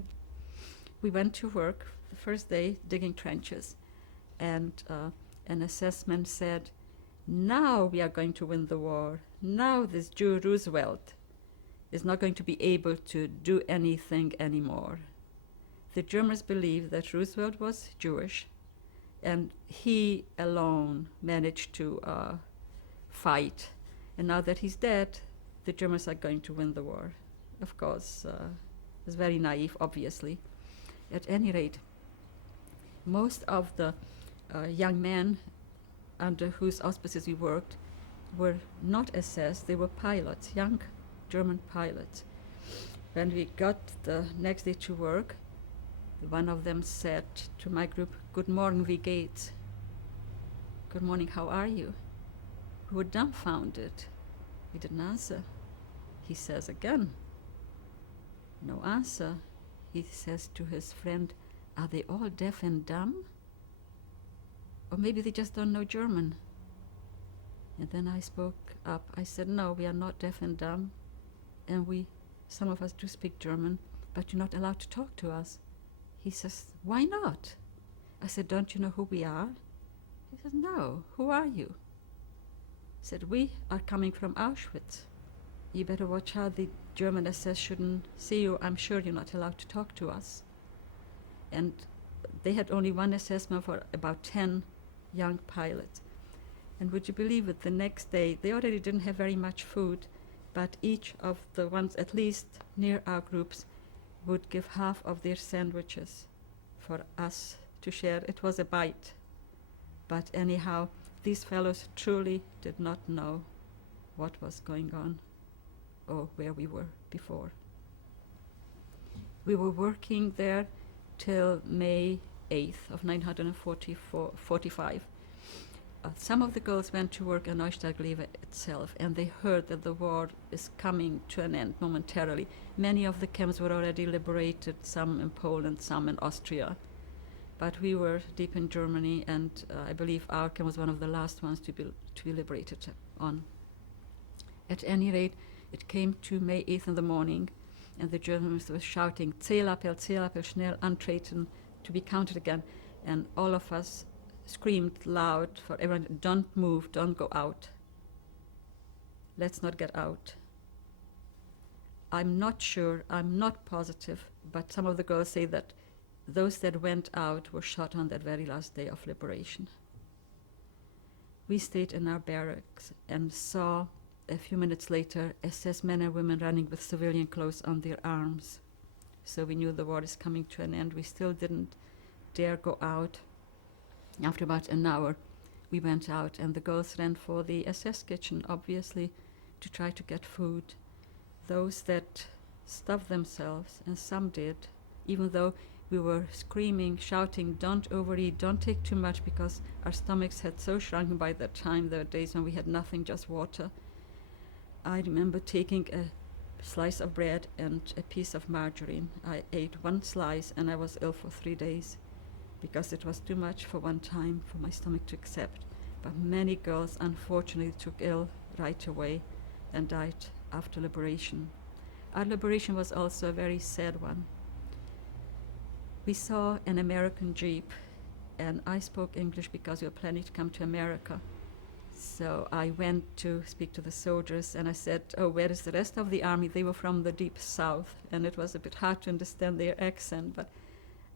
We went to work the first day digging trenches, and an assessment said, "Now we are going to win the war. Now this Jew Roosevelt is not going to be able to do anything anymore." The Germans believed that Roosevelt was Jewish, and he alone managed to fight. And now that he's dead, the Germans are going to win the war. Of course, it's very naive, obviously. At any rate, most of the young men under whose auspices we worked were not assessed, they were pilots, young German pilots. When we got the next day to work, one of them said to my group, "Good morning, wie geht's?" "Good morning, how are you?" We were dumbfounded. We didn't answer. He says again, no answer. He says to his friend, "Are they all deaf and dumb?" or maybe they just don't know German. And then I spoke up. I said, no, we are not deaf and dumb, and some of us do speak German, but you're not allowed to talk to us. He says, why not? I said, don't you know who we are? He says, no, who are you? I said, we are coming from Auschwitz. You better watch out, the German SS shouldn't see you. I'm sure you're not allowed to talk to us. And they had only one assessment for about 10 young pilots. And would you believe it, the next day, they already didn't have very much food, but each of the ones, at least near our groups, would give half of their sandwiches for us to share. It was a bite. But anyhow, these fellows truly did not know what was going on or where we were before. We were working there till May 8th of 1945. Some of the girls went to work in Neustadt-Glewe itself, and they heard that the war is coming to an end momentarily. Many of the camps were already liberated, some in Poland, some in Austria. But we were deep in Germany, and I believe our camp was one of the last ones to be liberated on. At any rate, it came to May 8th in the morning, and the Germans were shouting, Zählappell, schnell antreten, to be counted again. And all of us screamed loud for everyone, don't move, don't go out. Let's not get out. I'm not sure, I'm not positive, but some of the girls say that those that went out were shot on that very last day of liberation. We stayed in our barracks and saw a few minutes later SS men and women running with civilian clothes on their arms. So we knew the war is coming to an end. We still didn't dare go out. After about an hour, we went out, and the girls ran for the SS kitchen, obviously, to try to get food. Those that stuffed themselves, and some did, even though we were screaming, shouting, don't overeat, don't take too much, because our stomachs had so shrunken by that time. There were days when we had nothing, just water. I remember taking a slice of bread and a piece of margarine. I ate one slice, and I was ill for 3 days, because it was too much for one time for my stomach to accept. But many girls, unfortunately, took ill right away and died after liberation. Our liberation was also a very sad one. We saw an American Jeep, and I spoke English because we were planning to come to America. So I went to speak to the soldiers, and I said, oh, where is the rest of the army? They were from the deep south, and it was a bit hard to understand their accent, but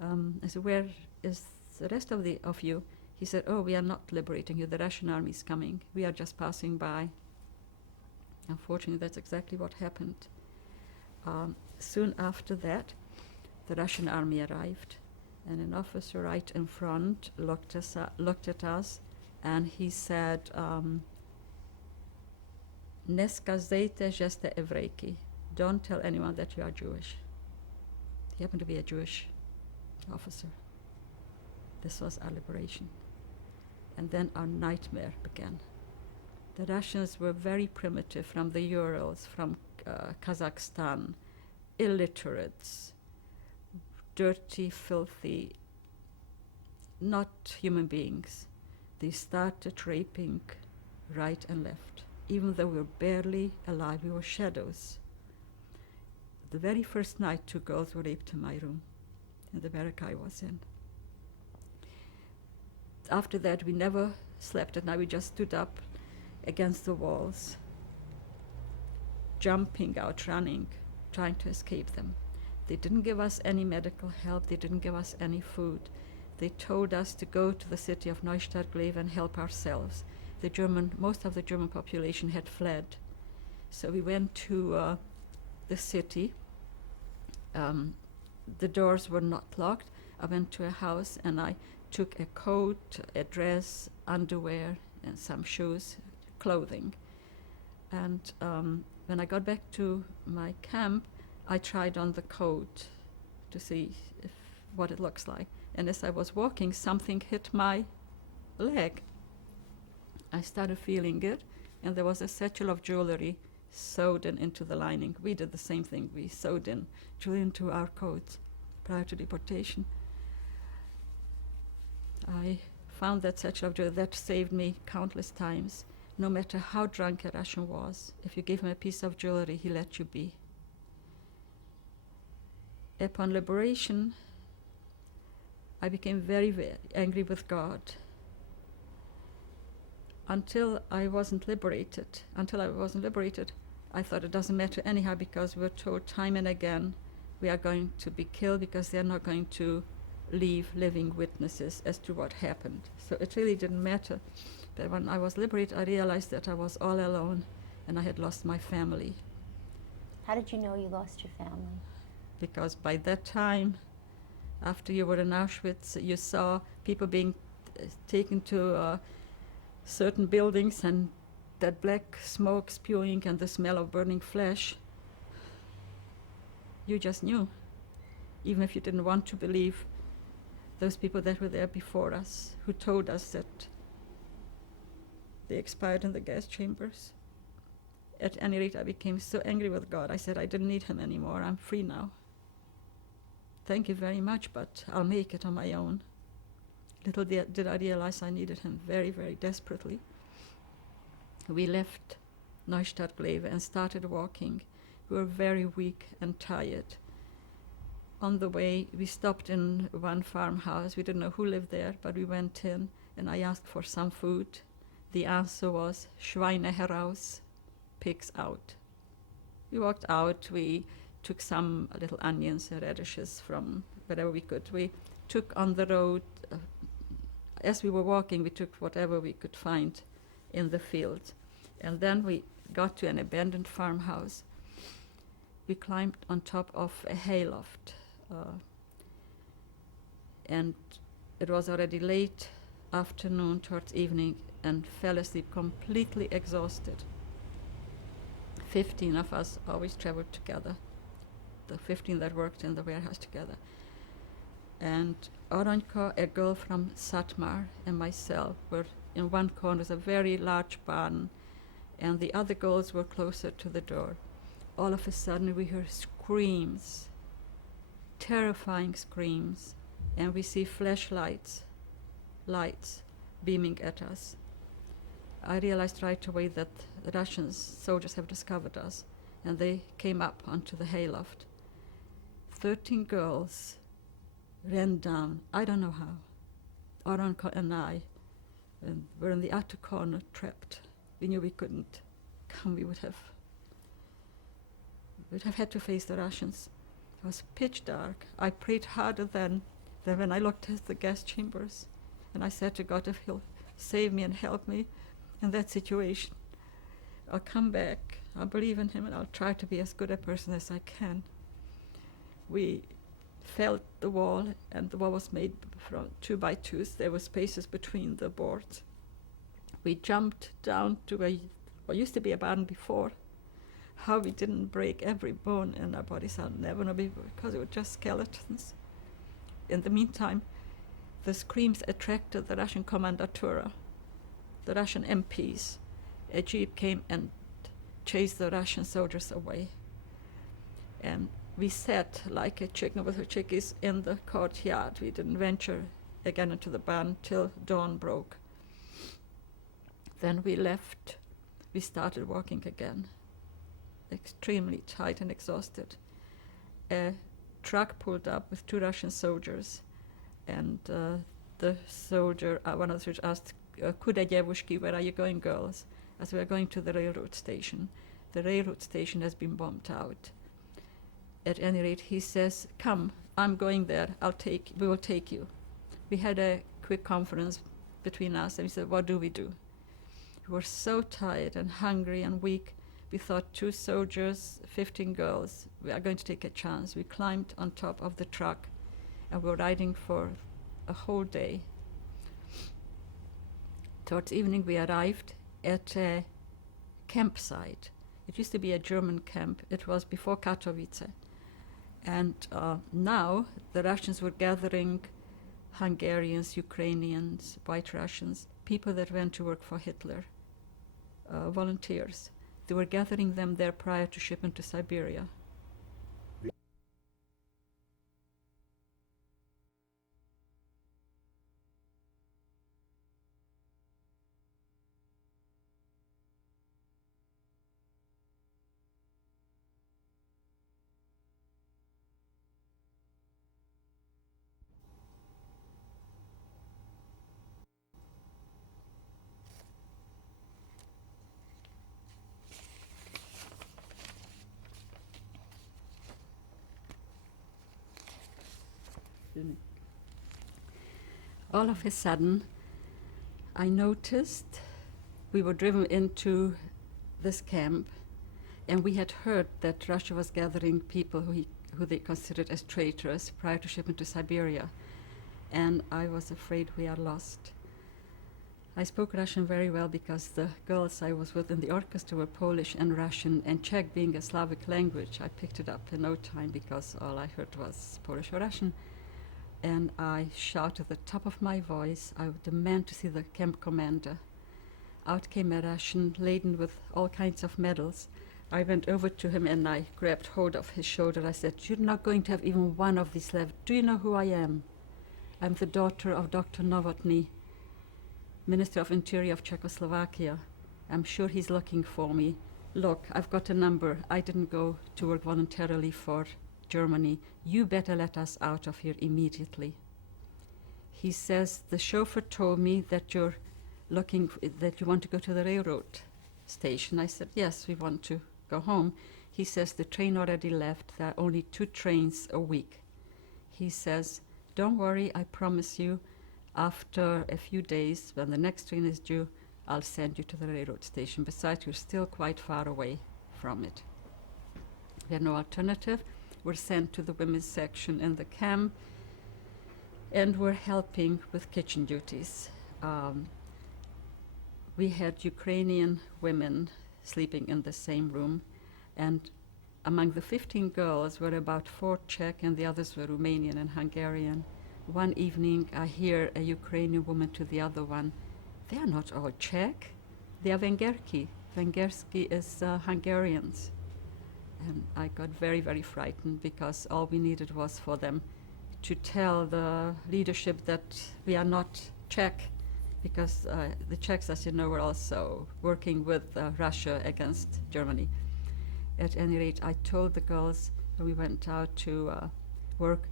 I said, where is the rest of you? He said, oh, we are not liberating you. The Russian army is coming. We are just passing by. Unfortunately, that's exactly what happened. Soon after that, the Russian army arrived, and an officer right in front looked at us, and he said, "Ne skazejte, že jste Evrejky." Don't tell anyone that you are Jewish. He happened to be a Jewish officer. This was our liberation. And then our nightmare began. The Russians were very primitive, from the Urals, from Kazakhstan, illiterates, dirty, filthy, not human beings. They started raping right and left. Even though we were barely alive, we were shadows. The very first night, 2 girls were raped in my room, in the barrack I was in. After that, we never slept at night. We just stood up against the walls, jumping out, running, trying to escape them. They didn't give us any medical help. They didn't give us any food. They told us to go to the city of Neustadt-Glewe and help ourselves. Most of the German population had fled. So we went to the city. The doors were not locked. I went to a house, and I took a coat, a dress, underwear, and some shoes, clothing. And when I got back to my camp, I tried on the coat to see what it looks like. And as I was walking, something hit my leg. I started feeling it, and there was a satchel of jewelry sewed into the lining. We did the same thing. We sewed in jewelry into our coats prior to deportation. I found that satchel of jewelry. That saved me countless times. No matter how drunk a Russian was, if you gave him a piece of jewelry, he let you be. Upon liberation, I became very, very angry with God. Until I wasn't liberated, I thought it doesn't matter anyhow, because we're told time and again we are going to be killed because they're not going to leave living witnesses as to what happened. So it really didn't matter. But when I was liberated, I realized that I was all alone and I had lost my family. How did you know you lost your family? Because by that time, after you were in Auschwitz, you saw people being taken to certain buildings, and that black smoke spewing and the smell of burning flesh. You just knew, even if you didn't want to believe those people that were there before us, who told us that they expired in the gas chambers. At any rate, I became so angry with God. I said, I didn't need him anymore. I'm free now. Thank you very much, but I'll make it on my own. Little did I realize I needed him very, very desperately. We left Neustadt Glebe and started walking. We were very weak and tired. On the way, we stopped in one farmhouse. We didn't know who lived there, but we went in, and I asked for some food. The answer was, Schweine heraus, pigs out. We walked out. We took some little onions and radishes from wherever we could. We took on the road, as we were walking, we took whatever we could find in the field. And then we got to an abandoned farmhouse. We climbed on top of a hayloft. And it was already late afternoon towards evening, and fell asleep completely exhausted. 15 of us always traveled together, the 15 that worked in the warehouse together. And Aranka, a girl from Satmar, and myself were in one corner. There's a very large barn, and the other girls were closer to the door. All of a sudden we hear screams, terrifying screams, and we see flashlights, lights beaming at us. I realized right away that the Russian soldiers have discovered us, and they came up onto the hayloft. 13 girls ran down, I don't know how. Aranka and I were in the outer corner, trapped. We knew we couldn't come. We'd have had to face the Russians. It was pitch dark. I prayed harder than when I looked at the gas chambers. And I said to God, if he'll save me and help me in that situation, I'll come back. I'll believe in him, and I'll try to be as good a person as I can. We felt the wall, and the wall was made from 2 by 2s. There were spaces between the boards. We jumped down to what used to be a barn before. How we didn't break every bone in our bodies, I'll never know, because it was just skeletons. In the meantime, the screams attracted the Russian commandatura, the Russian MPs. A jeep came and chased the Russian soldiers away. And we sat like a chicken with her chickies in the courtyard. We didn't venture again into the barn till dawn broke. Then we left. We started walking again, extremely tired and exhausted. A truck pulled up with 2 Russian soldiers, and the soldier, one of the soldiers asked, Kuda девушки, where are you going, girls? As we are going to the railroad station. The railroad station has been bombed out. At any rate, he says, come, I'm going there, we will take you. We had a quick conference between us, and we said, what do? We were so tired and hungry and weak. We thought 2 soldiers, 15 girls, we are going to take a chance. We climbed on top of the truck, and we were riding for a whole day. Towards evening, we arrived at a campsite. It used to be a German camp. It was before Katowice. And now the Russians were gathering Hungarians, Ukrainians, White Russians, people that went to work for Hitler, volunteers. They were gathering them there prior to shipment to Siberia. excuse me. All of a sudden, I noticed we were driven into this camp, and we had heard that Russia was gathering people who they considered as traitors prior to shipment to Siberia, and I was afraid we are lost. I spoke Russian very well because the girls I was with in the orchestra were Polish and Russian, and Czech being a Slavic language, I picked it up in no time because all I heard was Polish or Russian. And I shouted at the top of my voice, I would demand to see the camp commander. Out came a Russian laden with all kinds of medals. I went over to him and I grabbed hold of his shoulder. I said, "You're not going to have even one of these left. Do you know who I am? I'm the daughter of Dr. Novotny, Minister of Interior of Czechoslovakia. I'm sure he's looking for me. Look, I've got a number. I didn't go to work voluntarily for Germany. You better let us out of here immediately." He says, "The chauffeur told me that you want to go to the railroad station." I said, "Yes, we want to go home." He says, "The train already left. There are only 2 trains a week." He says, "Don't worry, I promise you, after a few days, when the next train is due, I'll send you to the railroad station. Besides, you're still quite far away from it." We had no alternative. We're sent to the women's section in the camp, and we're helping with kitchen duties. We had Ukrainian women sleeping in the same room, and among the 15 girls were about 4 Czech, and the others were Romanian and Hungarian. One evening, I hear a Ukrainian woman to the other one, "They are not all Czech, they are Vengerki. Vengerski is Hungarians." And I got very, very frightened because all we needed was for them to tell the leadership that we are not Czech, because the Czechs, as you know, were also working with Russia against Germany. At any rate, I told the girls when we went out to work,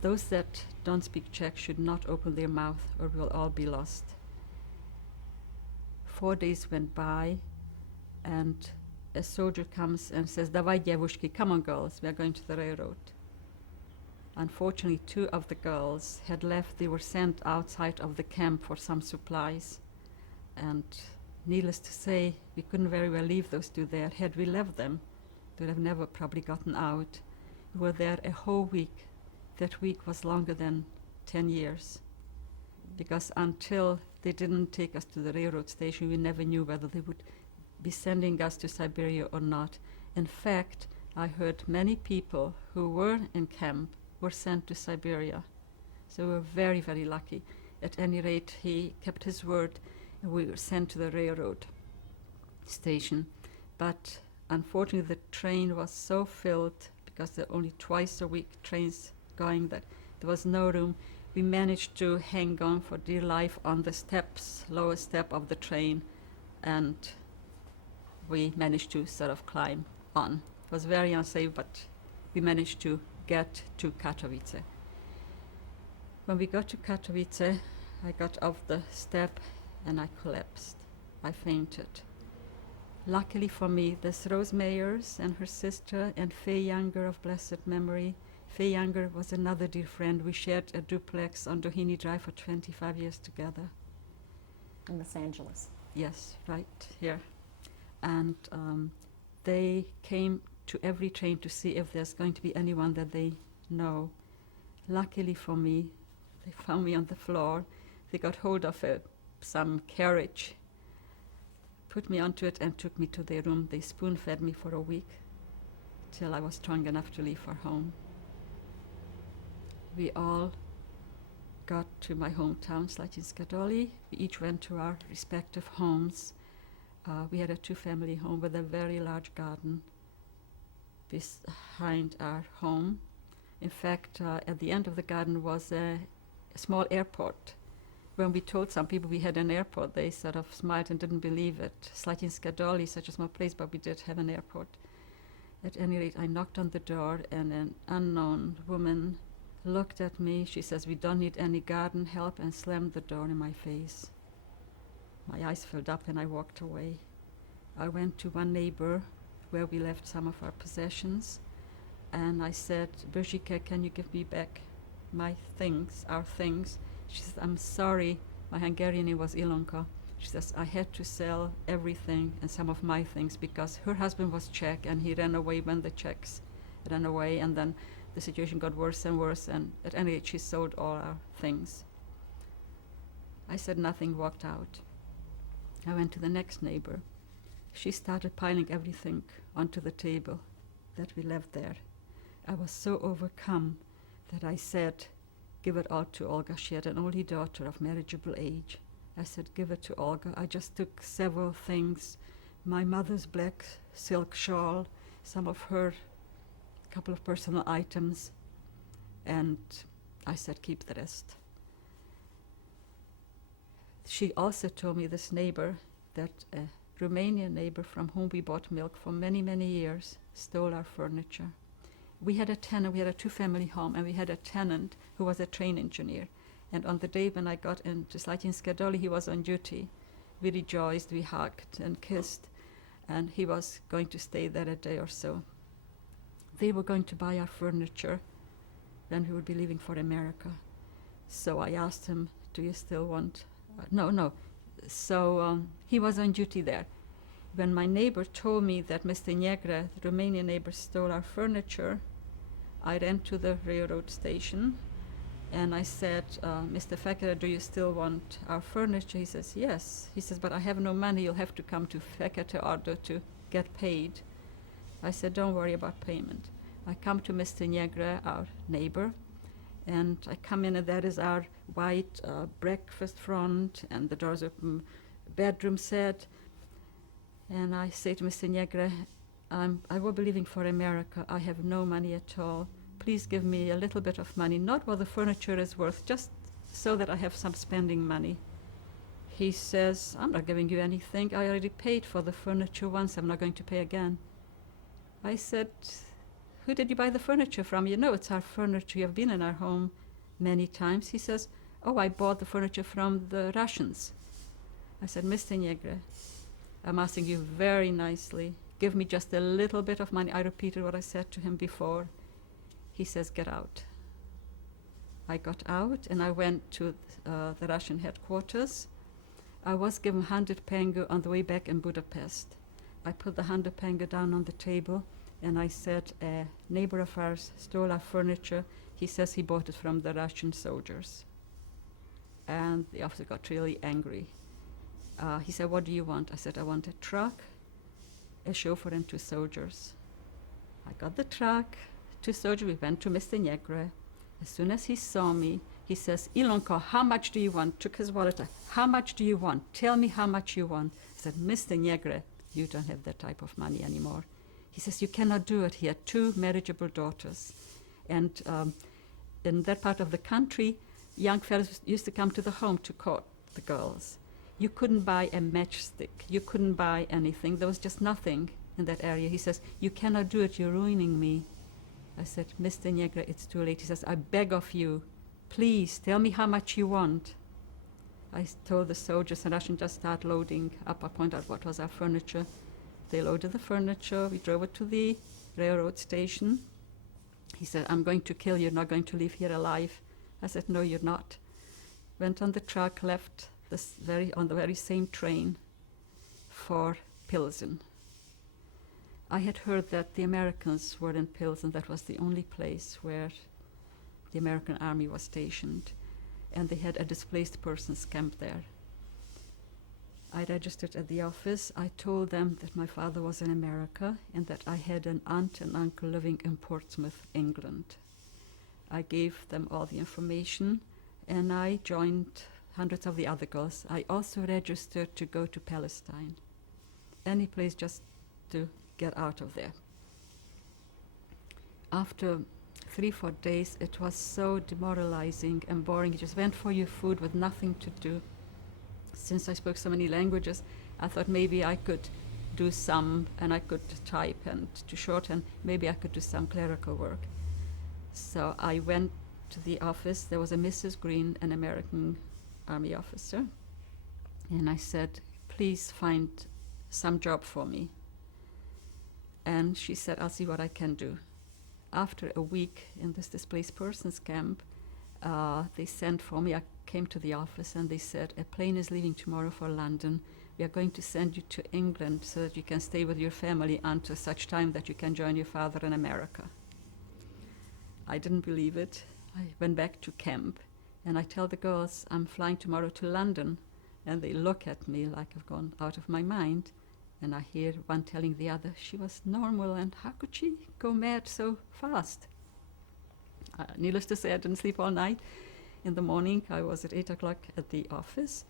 those that don't speak Czech should not open their mouth or we'll all be lost. 4 days went by, and a soldier comes and says, "Dawaj, děvušky, come on girls, we are going to the railroad." Unfortunately, 2 of the girls had left. They were sent outside of the camp for some supplies. And needless to say, we couldn't very well leave those 2 there. Had we left them, they would have never probably gotten out. We were there a whole week. That week was longer than 10 years. Because until they didn't take us to the railroad station, we never knew whether they would be sending us to Siberia or not. In fact, I heard many people who were in camp were sent to Siberia. So we were very, very lucky. At any rate, he kept his word, and we were sent to the railroad station. But unfortunately, the train was so filled, because there are only twice a week trains going, that there was no room. We managed to hang on for dear life on the steps, lowest step of the train, and we managed to sort of climb on. It was very unsafe, but we managed to get to Katowice. When we got to Katowice, I got off the step and I collapsed. I fainted. Luckily for me, there's Rose Mayers and her sister and Faye Younger of blessed memory. Faye Younger was another dear friend. We shared a duplex on Doheny Drive for 25 years together. In Los Angeles. Yes, right here. And they came to every train to see if there's going to be anyone that they know. Luckily for me, they found me on the floor. They got hold of some carriage, put me onto it, and took me to their room. They spoon-fed me for a week till I was strong enough to leave for home. We all got to my hometown, Slatinska Dolly. We each went to our respective homes. We had a 2-family home with a very large garden behind our home. In fact, at the end of the garden was a small airport. When we told some people we had an airport, they sort of smiled and didn't believe it. Slatinska Dolly, such a small place, but we did have an airport. At any rate, I knocked on the door, and an unknown woman looked at me. She says, "We don't need any garden help," and slammed the door in my face. My eyes filled up and I walked away. I went to one neighbor where we left some of our possessions, and I said, "Birgike, can you give me back my things, our things. She says, I'm sorry, my Hungarian name was Ilonka. She says, I had to sell everything and some of my things because her husband was Czech and he ran away when the Czechs ran away, and then the situation got worse and worse, and at any rate she sold all our things. I said nothing, walked out. I went to the next neighbor. She started piling everything onto the table that we left there. I was so overcome that I said, give it all to Olga. She had an only daughter of marriageable age. I said, give it to Olga. I just took several things, my mother's black silk shawl, some of her couple of personal items, and I said, keep the rest. She also told me, this neighbor, that a Romanian neighbor from whom we bought milk for many, many years stole our furniture. We had a tenant, we had a two-family home, and we had a tenant who was a train engineer. And on the day when I got into Slatinska Dolly, he was on duty. We rejoiced, we hugged and kissed, and he was going to stay there a day or so. They were going to buy our furniture when we would be leaving for America. So I asked him, do you still want... No. So he was on duty there. When my neighbor told me that Mr. Negre, the Romanian neighbor, stole our furniture, I ran to the railroad station and I said, Mr. Fekete, do you still want our furniture? He says, yes. He says, but I have no money. You'll have to come to Fekete Ordo to get paid. I said, don't worry about payment. I come to Mr. Negre, our neighbor, and I come in, and that is our white breakfast front and the doors open bedroom set. And I say to Mr. Negre, I will be leaving for America. I have no money at all. Please give me a little bit of money, not what the furniture is worth, just so that I have some spending money. He says, I'm not giving you anything. I already paid for the furniture once. I'm not going to pay again. I said, who did you buy the furniture from? You know it's our furniture. You have been in our home many times. He says, oh, I bought the furniture from the Russians. I said, Mr. Negre, I'm asking you very nicely, give me just a little bit of money. I repeated what I said to him before. He says, get out. I got out and I went to the Russian headquarters. I was given 100 pengo on the way back in Budapest. I put the 100 pengo down on the table and I said, a neighbor of ours stole our furniture. He says he bought it from the Russian soldiers. And the officer got really angry. He said, what do you want? I said, I want a truck, a chauffeur, and 2 soldiers. I got the truck, 2 soldiers. We went to Mr. Negre. As soon as he saw me, he says, Ilonka, how much do you want? Took his wallet. How much do you want? Tell me how much you want. I said, Mr. Negre, you don't have that type of money anymore. He says, you cannot do it. He had 2 marriageable daughters. And in that part of the country, young fellows used to come to the home to court the girls. You couldn't buy a matchstick. You couldn't buy anything. There was just nothing in that area. He says, you cannot do it. You're ruining me. I said, Mr. Negre, it's too late. He says, I beg of you, please tell me how much you want. I told the soldiers, and Russian just start loading up. I pointed out what was our furniture. They loaded the furniture. We drove it to the railroad station. He said, I'm going to kill you. You're not going to leave here alive. I said, no, you're not. Went on the truck, left on the very same train for Pilsen. I had heard that the Americans were in Pilsen. That was the only place where the American army was stationed. And they had a displaced persons camp there. I registered at the office. I told them that my father was in America and that I had an aunt and uncle living in Portsmouth, England. I gave them all the information and I joined hundreds of the other girls. I also registered to go to Palestine. Any place just to get out of there. After 3-4 days, it was so demoralizing and boring. You just went for your food with nothing to do. Since I spoke so many languages, I thought maybe I could do some, and I could type and to shorthand, maybe I could do some clerical work. So I went to the office. There was a Mrs. Green, an American Army officer, and I said, please find some job for me. And she said, I'll see what I can do. After a week in this displaced persons camp, they sent for me. I came to the office and they said, a plane is leaving tomorrow for London. We are going to send you to England so that you can stay with your family until such time that you can join your father in America. I didn't believe it. I went back to camp and I tell the girls, I'm flying tomorrow to London. And they look at me like I've gone out of my mind. And I hear one telling the other, she was normal and how could she go mad so fast? Needless to say, I didn't sleep all night. In the morning, I was at 8 o'clock at the office.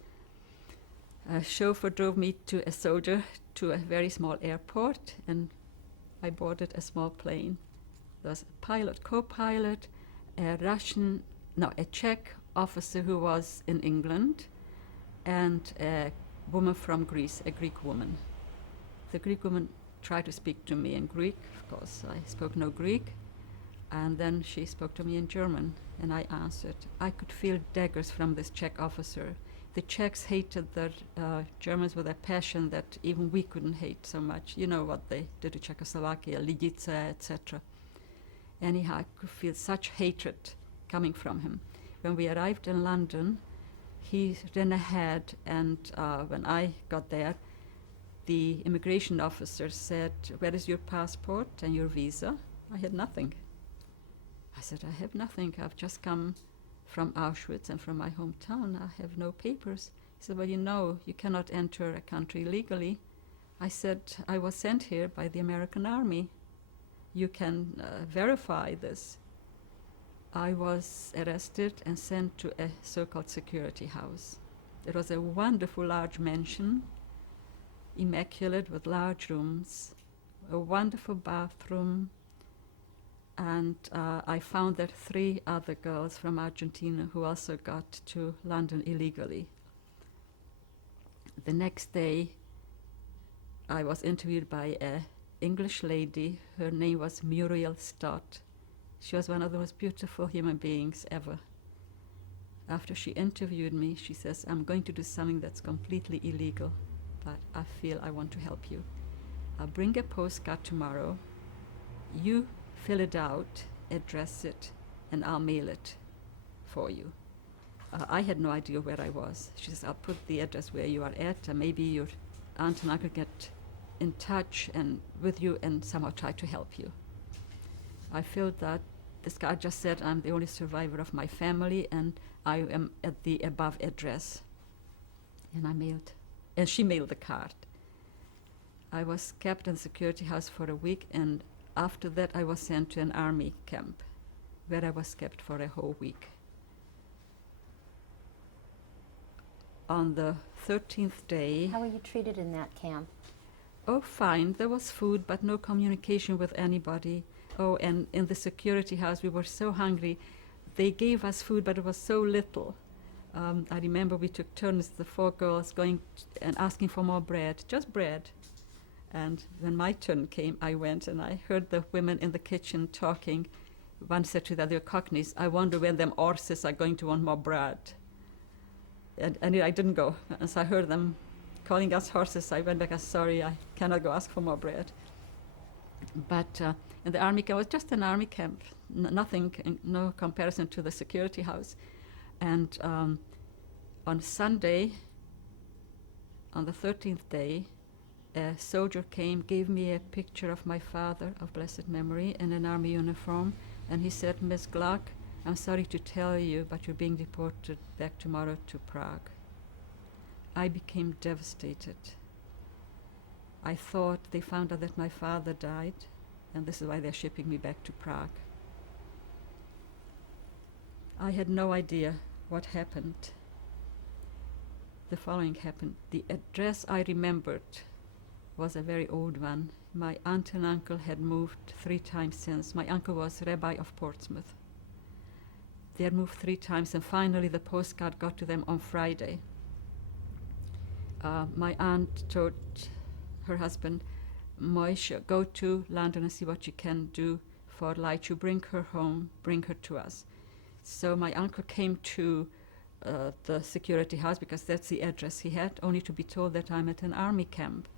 A chauffeur drove me to a soldier to a very small airport, and I boarded a small plane. There was a pilot, co-pilot, a Czech officer who was in England, and a woman from Greece, a Greek woman. The Greek woman tried to speak to me in Greek. Of course, I spoke no Greek. And then she spoke to me in German, and I answered. I could feel daggers from this Czech officer. The Czechs hated the Germans with a passion that even we couldn't hate so much. You know what they did to Czechoslovakia, Lidice, etc. Anyhow, I could feel such hatred coming from him. When we arrived in London, he ran ahead, and when I got there, the immigration officer said, where is your passport and your visa? I had nothing. I said, I have nothing. I've just come from Auschwitz and from my hometown. I have no papers. He said, well, you know, you cannot enter a country legally. I said, I was sent here by the American Army. You can verify this. I was arrested and sent to a so-called security house. It was a wonderful large mansion, immaculate with large rooms, a wonderful bathroom, and I found that 3 other girls from Argentina who also got to London illegally. The next day, I was interviewed by an English lady. Her name was Muriel Stott. She was one of the most beautiful human beings ever. After she interviewed me, she says, I'm going to do something that's completely illegal, but I feel I want to help you. I'll bring a postcard tomorrow. You fill it out, address it, and I'll mail it for you. I had no idea where I was. She says, I'll put the address where you are at, and maybe your aunt and uncle get in touch and with you and somehow try to help you. I feel that this guy just said I'm the only survivor of my family and I am at the above address. And she mailed the card. I was kept in security house for a week, and after that I was sent to an army camp where I was kept for a whole week. On the 13th day... How were you treated in that camp? Oh, fine. There was food, but no communication with anybody. Oh, and in the security house, we were so hungry. They gave us food, but it was so little. I remember we took turns, the 4 girls, going and asking for more bread, just bread. And when my turn came, I went and I heard the women in the kitchen talking. One said to the other, Cockneys, I wonder when them horses are going to want more bread. And I didn't go. And so I heard them calling us horses. I went back, sorry, I cannot go ask for more bread. But in the army camp, it was just an army camp, nothing, no comparison to the security house. And on Sunday, on the 13th day, a soldier came, gave me a picture of my father of blessed memory in an army uniform, and he said, Miss Glock, I'm sorry to tell you, but you're being deported back tomorrow to Prague. I became devastated. I thought they found out that my father died, and this is why they're shipping me back to Prague. I had no idea what happened. The following happened. The address I remembered was a very old one. My aunt and uncle had moved 3 times since. My uncle was Rabbi of Portsmouth. They had moved 3 times, and finally the postcard got to them on Friday. My aunt told her husband, Moishe, go to London and see what you can do for Leichu. Bring her home, bring her to us. So my uncle came to the security house, because that's the address he had, only to be told that I'm at an army camp.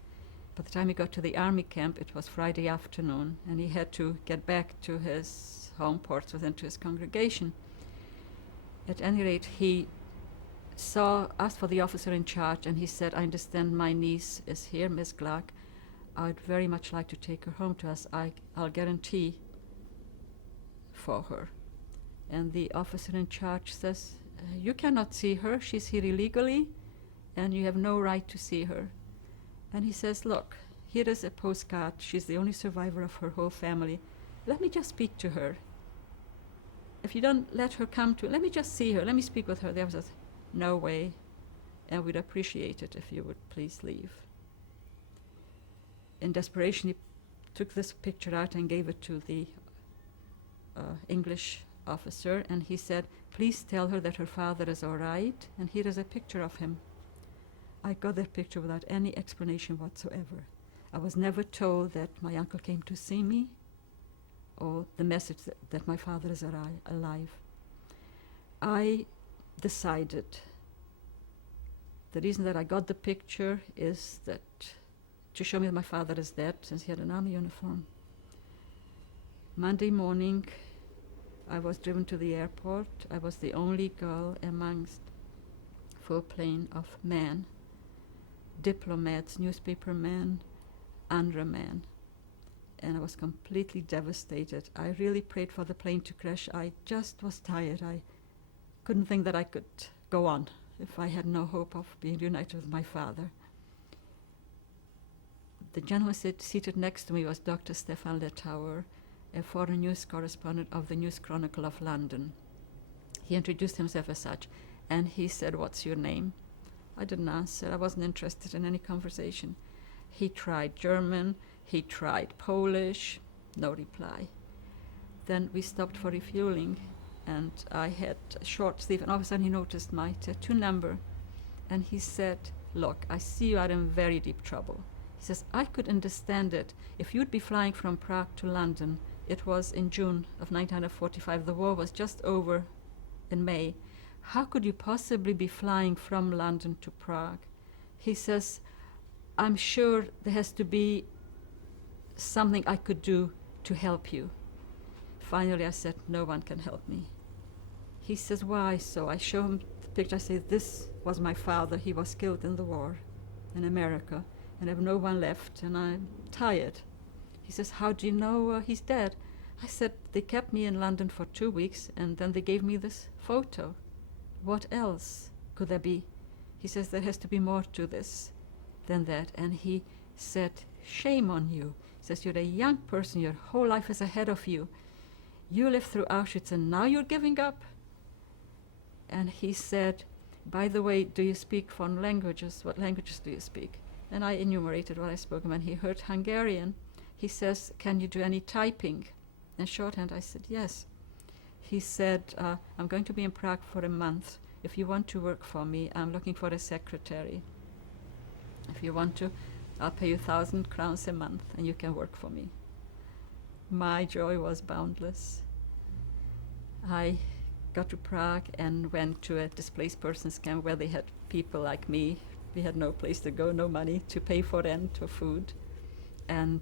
By the time he got to the army camp, it was Friday afternoon, and he had to get back to his home, Portsmouth, and to his congregation. At any rate, he asked for the officer in charge, and he said, I understand my niece is here, Miss Clark. I'd very much like to take her home to us. I'll guarantee for her. And the officer in charge says, you cannot see her. She's here illegally, and you have no right to see her. And he says, look, here is a postcard. She's the only survivor of her whole family. Let me just speak to her. If you don't let her come to, let me just see her. Let me speak with her. There was a no way, and we'd appreciate it if you would please leave. In desperation, he took this picture out and gave it to the English officer, and he said, please tell her that her father is all right, and here is a picture of him. I got that picture without any explanation whatsoever. I was never told that my uncle came to see me, or the message that my father is alive. I decided the reason that I got the picture is that to show me that my father is dead, since he had an army uniform. Monday morning, I was driven to the airport. I was the only girl amongst a full plane of men, diplomats, newspapermen, UNRWA men. And I was completely devastated. I really prayed for the plane to crash. I just was tired. I couldn't think that I could go on if I had no hope of being reunited with my father. The gentleman seated next to me was Dr. Stefan Lettauer, a foreign news correspondent of the News Chronicle of London. He introduced himself as such, and he said, what's your name? I didn't answer. I wasn't interested in any conversation. He tried German, he tried Polish, no reply. Then we stopped for refueling, and I had a short sleeve, and all of a sudden he noticed my tattoo number, and he said, look, I see you are in very deep trouble. He says, I could understand it if you'd be flying from Prague to London. It was in June of 1945. The war was just over in May. How could you possibly be flying from London to Prague? He says, I'm sure there has to be something I could do to help you. Finally, I said, no one can help me. He says, why? So I show him the picture. I say, this was my father. He was killed in the war in America, and I have no one left, and I'm tired. He says, how do you know he's dead? I said, they kept me in London for 2 weeks, and then they gave me this photo. What else could there be? He says, there has to be more to this than that. And he said, shame on you. He says, you're a young person, your whole life is ahead of you. You lived through Auschwitz, and now you're giving up? And he said, by the way, do you speak foreign languages? What languages do you speak? And I enumerated what I spoke, and when he heard Hungarian, he says, can you do any typing? And shorthand, I said, yes. He said, I'm going to be in Prague for a month. If you want to work for me, I'm looking for a secretary. If you want to, I'll pay you 1,000 crowns a month, and you can work for me. My joy was boundless. I got to Prague and went to a displaced persons camp where they had people like me. We had no place to go, no money to pay for rent or food. And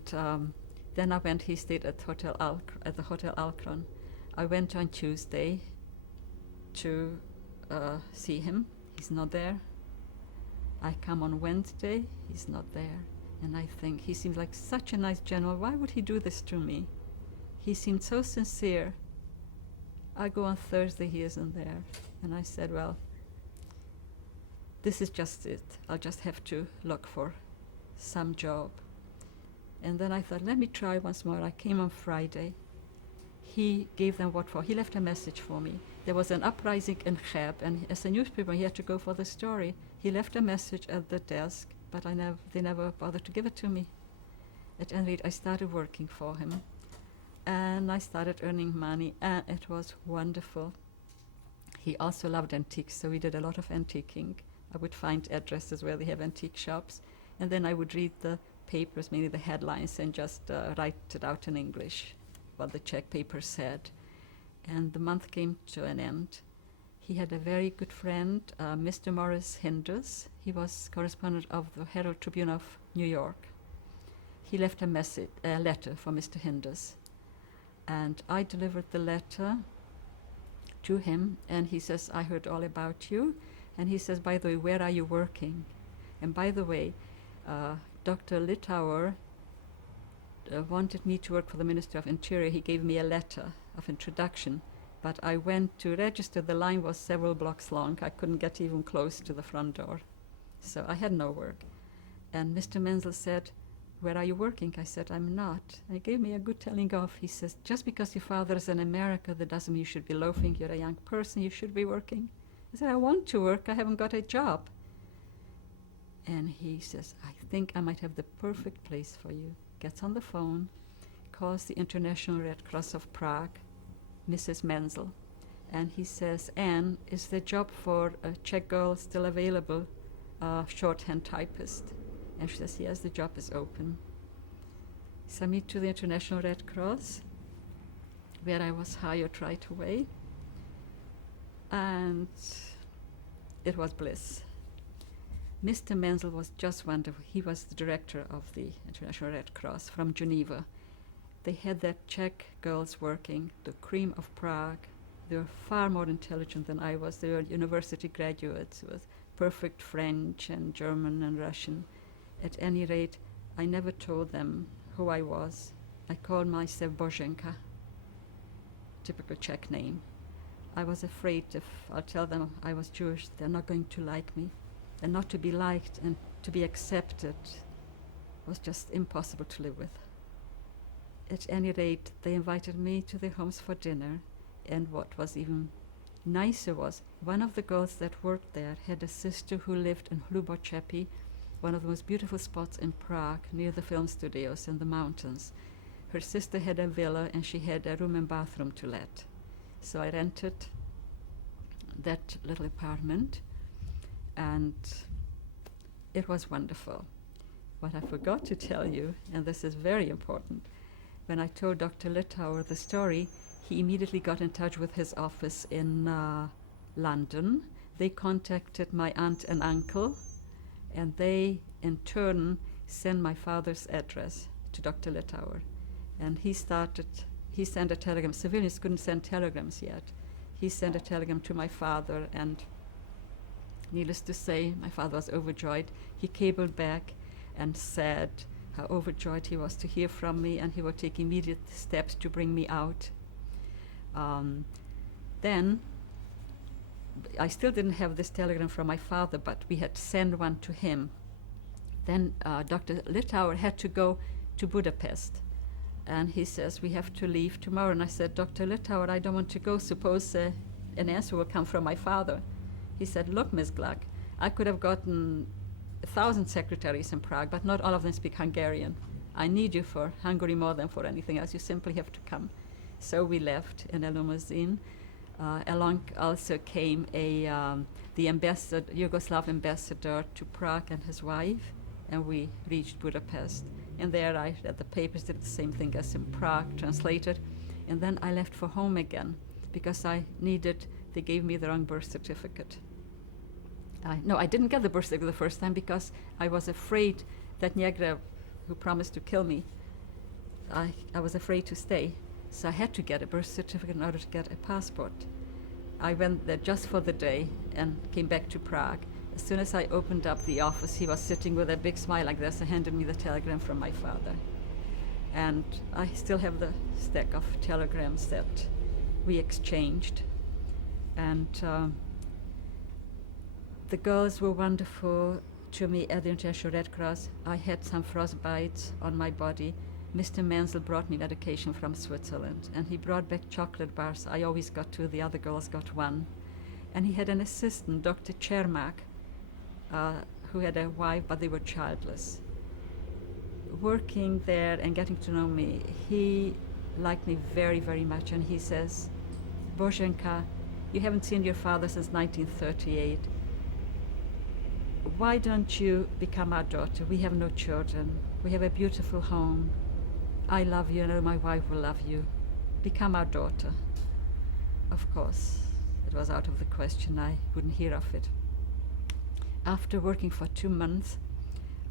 then I went, he stayed at the Hotel Alcron. I went on Tuesday to see him. He's not there. I come on Wednesday, he's not there. And I think, he seems like such a nice general. Why would he do this to me? He seemed so sincere. I go on Thursday, he isn't there. And I said, well, this is just it. I'll just have to look for some job. And then I thought, let me try once more. I came on Friday. He gave them what for. He left a message for me. There was an uprising in Cheb, and as a newspaper, he had to go for the story. He left a message at the desk, but they never bothered to give it to me. At any rate, I started working for him, and I started earning money, and it was wonderful. He also loved antiques, so we did a lot of antiquing. I would find addresses where they have antique shops, and then I would read the papers, mainly the headlines, and just write it out in English, what the Czech paper said. And the month came to an end. He had a very good friend, Mr. Morris Hinders. He was correspondent of the Herald Tribune of New York. He left a letter for Mr. Hinders, and I delivered the letter. to him, and he says, I heard all about you. And he says, by the way, where are you working? And by the way, Dr. Litauer wanted me to work for the Ministry of Interior. He gave me a letter of introduction, but I went to register. The line was several blocks long. I couldn't get even close to the front door. So I had no work. And Mr. Menzel said, where are you working? I said, I'm not. And he gave me a good telling off. He says, just because your father is in America, that doesn't mean you should be loafing. You're a young person. You should be working. I said, I want to work. I haven't got a job. And he says, I think I might have the perfect place for you. Gets on the phone, calls the International Red Cross of Prague, Mrs. Menzel, and he says, Anne, is the job for a Czech girl still available, shorthand typist? And she says, yes, the job is open. So I meet to the International Red Cross, where I was hired right away, and it was bliss. Mr. Menzel was just wonderful. He was the director of the International Red Cross from Geneva. They had their Czech girls working, the cream of Prague. They were far more intelligent than I was. They were university graduates with perfect French and German and Russian. At any rate, I never told them who I was. I called myself Boženka, typical Czech name. I was afraid if I'll tell them I was Jewish, they're not going to like me. And not to be liked and to be accepted was just impossible to live with. At any rate, they invited me to their homes for dinner, and what was even nicer was one of the girls that worked there had a sister who lived in Hlubočepy, one of the most beautiful spots in Prague, near the film studios in the mountains. Her sister had a villa, and she had a room and bathroom to let. So I rented that little apartment, and it was wonderful. What I forgot to tell you, and this is very important, when I told Dr. Litauer the story, he immediately got in touch with his office in London. They contacted my aunt and uncle, and they, in turn, sent my father's address to Dr. Litauer. And he sent a telegram. Civilians couldn't send telegrams yet. He sent a telegram to my father, and needless to say, my father was overjoyed. He cabled back and said how overjoyed he was to hear from me, and he would take immediate steps to bring me out. Then, I still didn't have this telegram from my father, but we had to send one to him. Then Dr. Litauer had to go to Budapest. And he says, we have to leave tomorrow. And I said, Dr. Litauer, I don't want to go. Suppose an answer will come from my father. He said, look, Ms. Gluck, I could have gotten 1,000 secretaries in Prague, but not all of them speak Hungarian. I need you for Hungary more than for anything else. You simply have to come. So we left in a limousine. Along also came the Yugoslav ambassador to Prague and his wife, and we reached Budapest. And there I read the papers, did the same thing as in Prague, translated. And then I left for home again because they gave me the wrong birth certificate. No, I didn't get the birth certificate the first time because I was afraid that Negrev, who promised to kill me, I was afraid to stay. So I had to get a birth certificate in order to get a passport. I went there just for the day and came back to Prague. As soon as I opened up the office, he was sitting with a big smile like this and handed me the telegram from my father. And I still have the stack of telegrams that we exchanged. And the girls were wonderful to me at the International Red Cross. I had some frostbites on my body. Mr. Menzel brought me medication from Switzerland, and he brought back chocolate bars. I always got 2, the other girls got 1. And he had an assistant, Dr. Chermak, who had a wife, but they were childless. Working there and getting to know me, he liked me very, very much, and he says, Boženka, you haven't seen your father since 1938. Why don't you become our daughter? We have no children. We have a beautiful home. I love you, and my wife will love you. Become our daughter. Of course, it was out of the question. I wouldn't hear of it. After working for 2 months,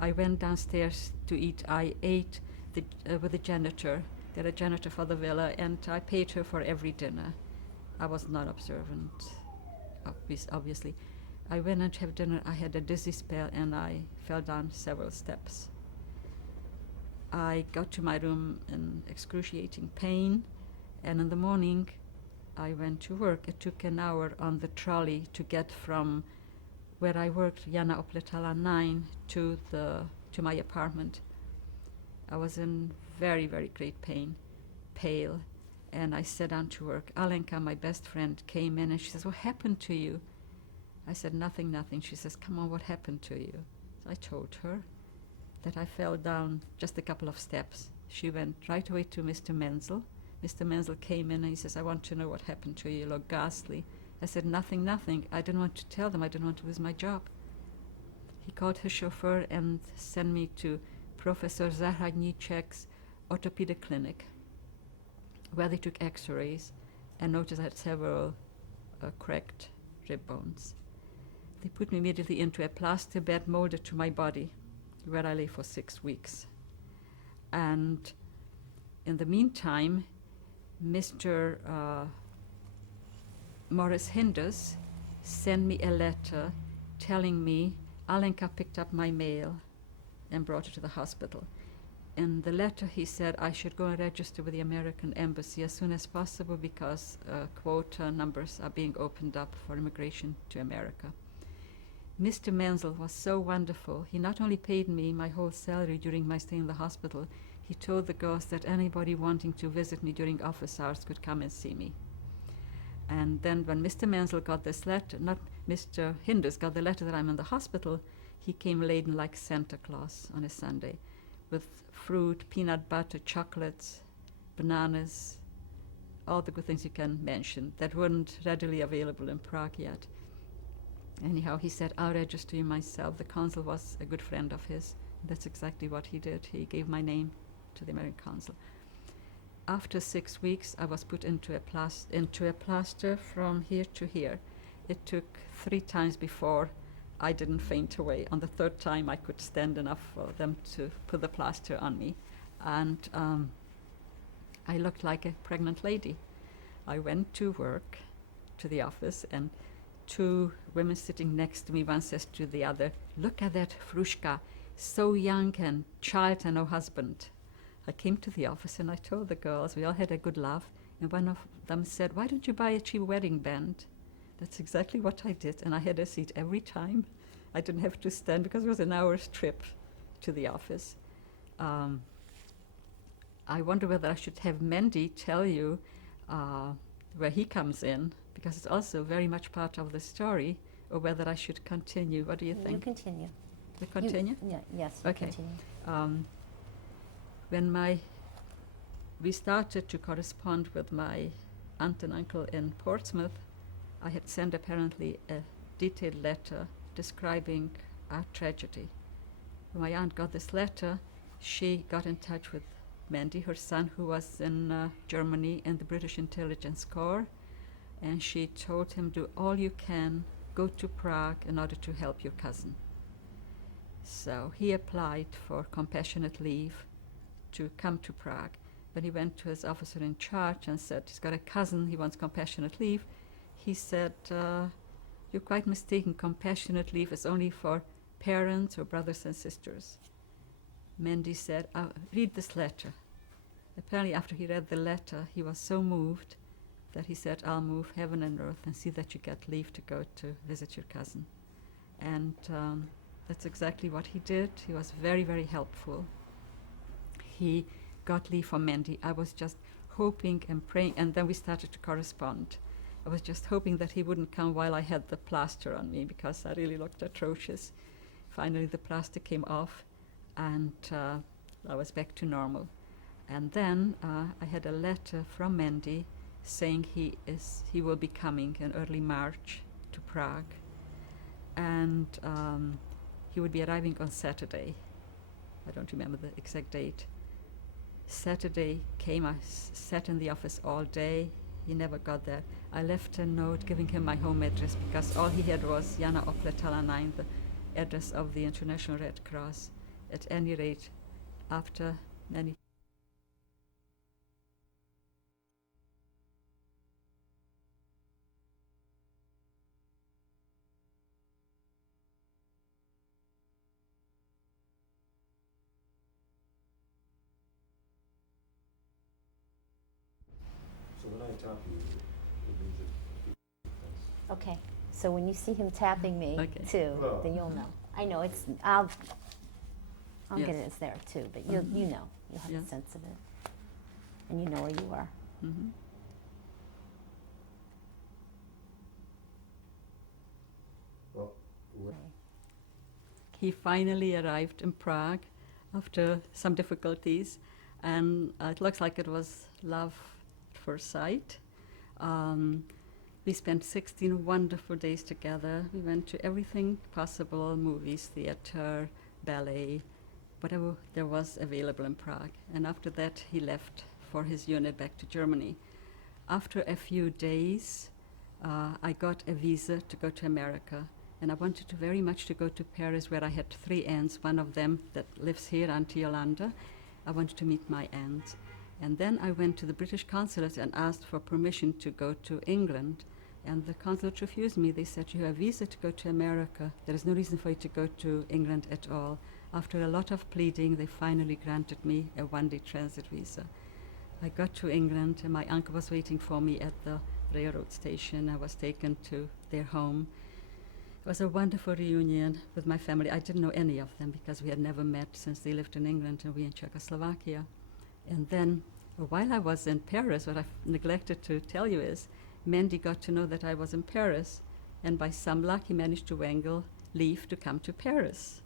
I went downstairs to eat. I ate with the janitor. They had a janitor for the villa, and I paid her for every dinner. I was not observant, obviously. I went and have dinner. I had a dizzy spell and I fell down several steps. I got to my room in excruciating pain, and in the morning I went to work. It took an hour on the trolley to get from where I worked, Jana Opletala 9, to my apartment. I was in very, very great pain, pale, and I sat down to work. Alenka, my best friend, came in and she says, "What happened to you?" I said, "Nothing, nothing." She says, "Come on, what happened to you?" So I told her that I fell down just a couple of steps. She went right away to Mr. Menzel. Mr. Menzel came in and he says, "I want to know what happened to you. You look ghastly." I said, "Nothing, nothing. I didn't want to tell them. I didn't want to lose my job." He called his chauffeur and sent me to Professor Zahradniček's orthopedic clinic, where they took x-rays and noticed I had several cracked rib bones. They put me immediately into a plaster bed molded to my body, where I lay for 6 weeks. And in the meantime, Mr. Morris Hinders sent me a letter telling me Alenka picked up my mail and brought it to the hospital. In the letter he said I should go and register with the American Embassy as soon as possible because quota numbers are being opened up for immigration to America. Mr. Menzel was so wonderful. He not only paid me my whole salary during my stay in the hospital, he told the girls that anybody wanting to visit me during office hours could come and see me. And then when Mr. Menzel got this letter, not Mr. Hinders got the letter that I'm in the hospital, he came laden like Santa Claus on a Sunday with fruit, peanut butter, chocolates, bananas, all the good things you can mention that weren't readily available in Prague yet. Anyhow, he said, "I'll register you myself." The consul was a good friend of his. That's exactly what he did. He gave my name to the American consul. After 6 weeks, I was put into a plaster from here to here. It took 3 times before I didn't faint away. On the 3rd time, I could stand enough for them to put the plaster on me. And I looked like a pregnant lady. I went to work, to the office, and 2 women sitting next to me, one says to the other, "Look at that Frushka, so young and child and no husband." I came to the office and I told the girls, we all had a good laugh, and one of them said, "Why don't you buy a cheap wedding band?" That's exactly what I did, and I had a seat every time. I didn't have to stand because it was an hour's trip to the office. I wonder whether I should have Mendy tell you where he comes in, because it's also very much part of the story, or whether I should continue. What do you think? You continue. We continue? Yes, Okay. continue. When we started to correspond with my aunt and uncle in Portsmouth, I had sent apparently a detailed letter describing our tragedy. When my aunt got this letter, she got in touch with Mandy, her son, who was in Germany in the British Intelligence Corps, and she told him, "Do all you can, go to Prague in order to help your cousin." So he applied for compassionate leave to come to Prague. When he went to his officer in charge and said he's got a cousin, he wants compassionate leave, he said, "You're quite mistaken. Compassionate leave is only for parents or brothers and sisters." Mendy said, "Read this letter." Apparently after he read the letter, he was so moved that he said, "I'll move heaven and earth and see that you get leave to go to visit your cousin." And that's exactly what he did. He was very, very helpful. He got leave for Mendy. I was just hoping and praying, and then we started to correspond. I was just hoping that he wouldn't come while I had the plaster on me, because I really looked atrocious. Finally, the plaster came off, and I was back to normal. And then I had a letter from Mendy saying he will be coming in early March to Prague, and he would be arriving on Saturday. I don't remember the exact date. Saturday came, I sat in the office all day. He never got there. I left a note giving him my home address because all he had was Jana Opletala 9, the address of the International Red Cross. At any rate, after many Okay, so when you see him tapping me Okay. too, Oh. then you'll know. I know it's, I'll Yes. get it, it's there too, but you know, you'll have Yes. a sense of it. And you know where you are. Mhm. Well, what- He finally arrived in Prague after some difficulties, and it looks like it was love at first sight. We spent 16 wonderful days together. We went to everything possible, movies, theater, ballet, whatever there was available in Prague. And after that, he left for his unit back to Germany. After a few days, I got a visa to go to America. And I wanted to very much to go to Paris, where I had 3 aunts, one of them that lives here, Auntie Yolanda. I wanted to meet my aunt. And then I went to the British consulate and asked for permission to go to England. And the consulate refused me. They said, you have a visa to go to America. There is no reason for you to go to England at all. After a lot of pleading, they finally granted me a 1-day transit visa. I got to England, and my uncle was waiting for me at the railroad station. I was taken to their home. It was a wonderful reunion with my family. I didn't know any of them because we had never met since they lived in England and we in Czechoslovakia. And then, while I was in Paris, what I neglected to tell you is, Mandy got to know that I was in Paris, and by some luck he managed to wangle leave to come to Paris.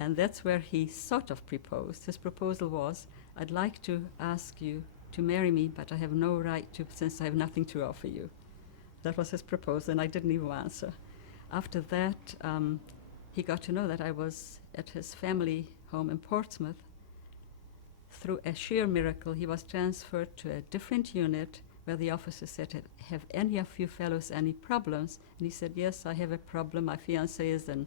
And that's where he sort of proposed. His proposal was, I'd like to ask you to marry me, but I have no right to, since I have nothing to offer you. That was his proposal, and I didn't even answer. After that, he got to know that I was at his family home in Portsmouth. Through a sheer miracle, he was transferred to a different unit where the officer said, have any of you fellows any problems? And he said, yes, I have a problem. My fiancée is in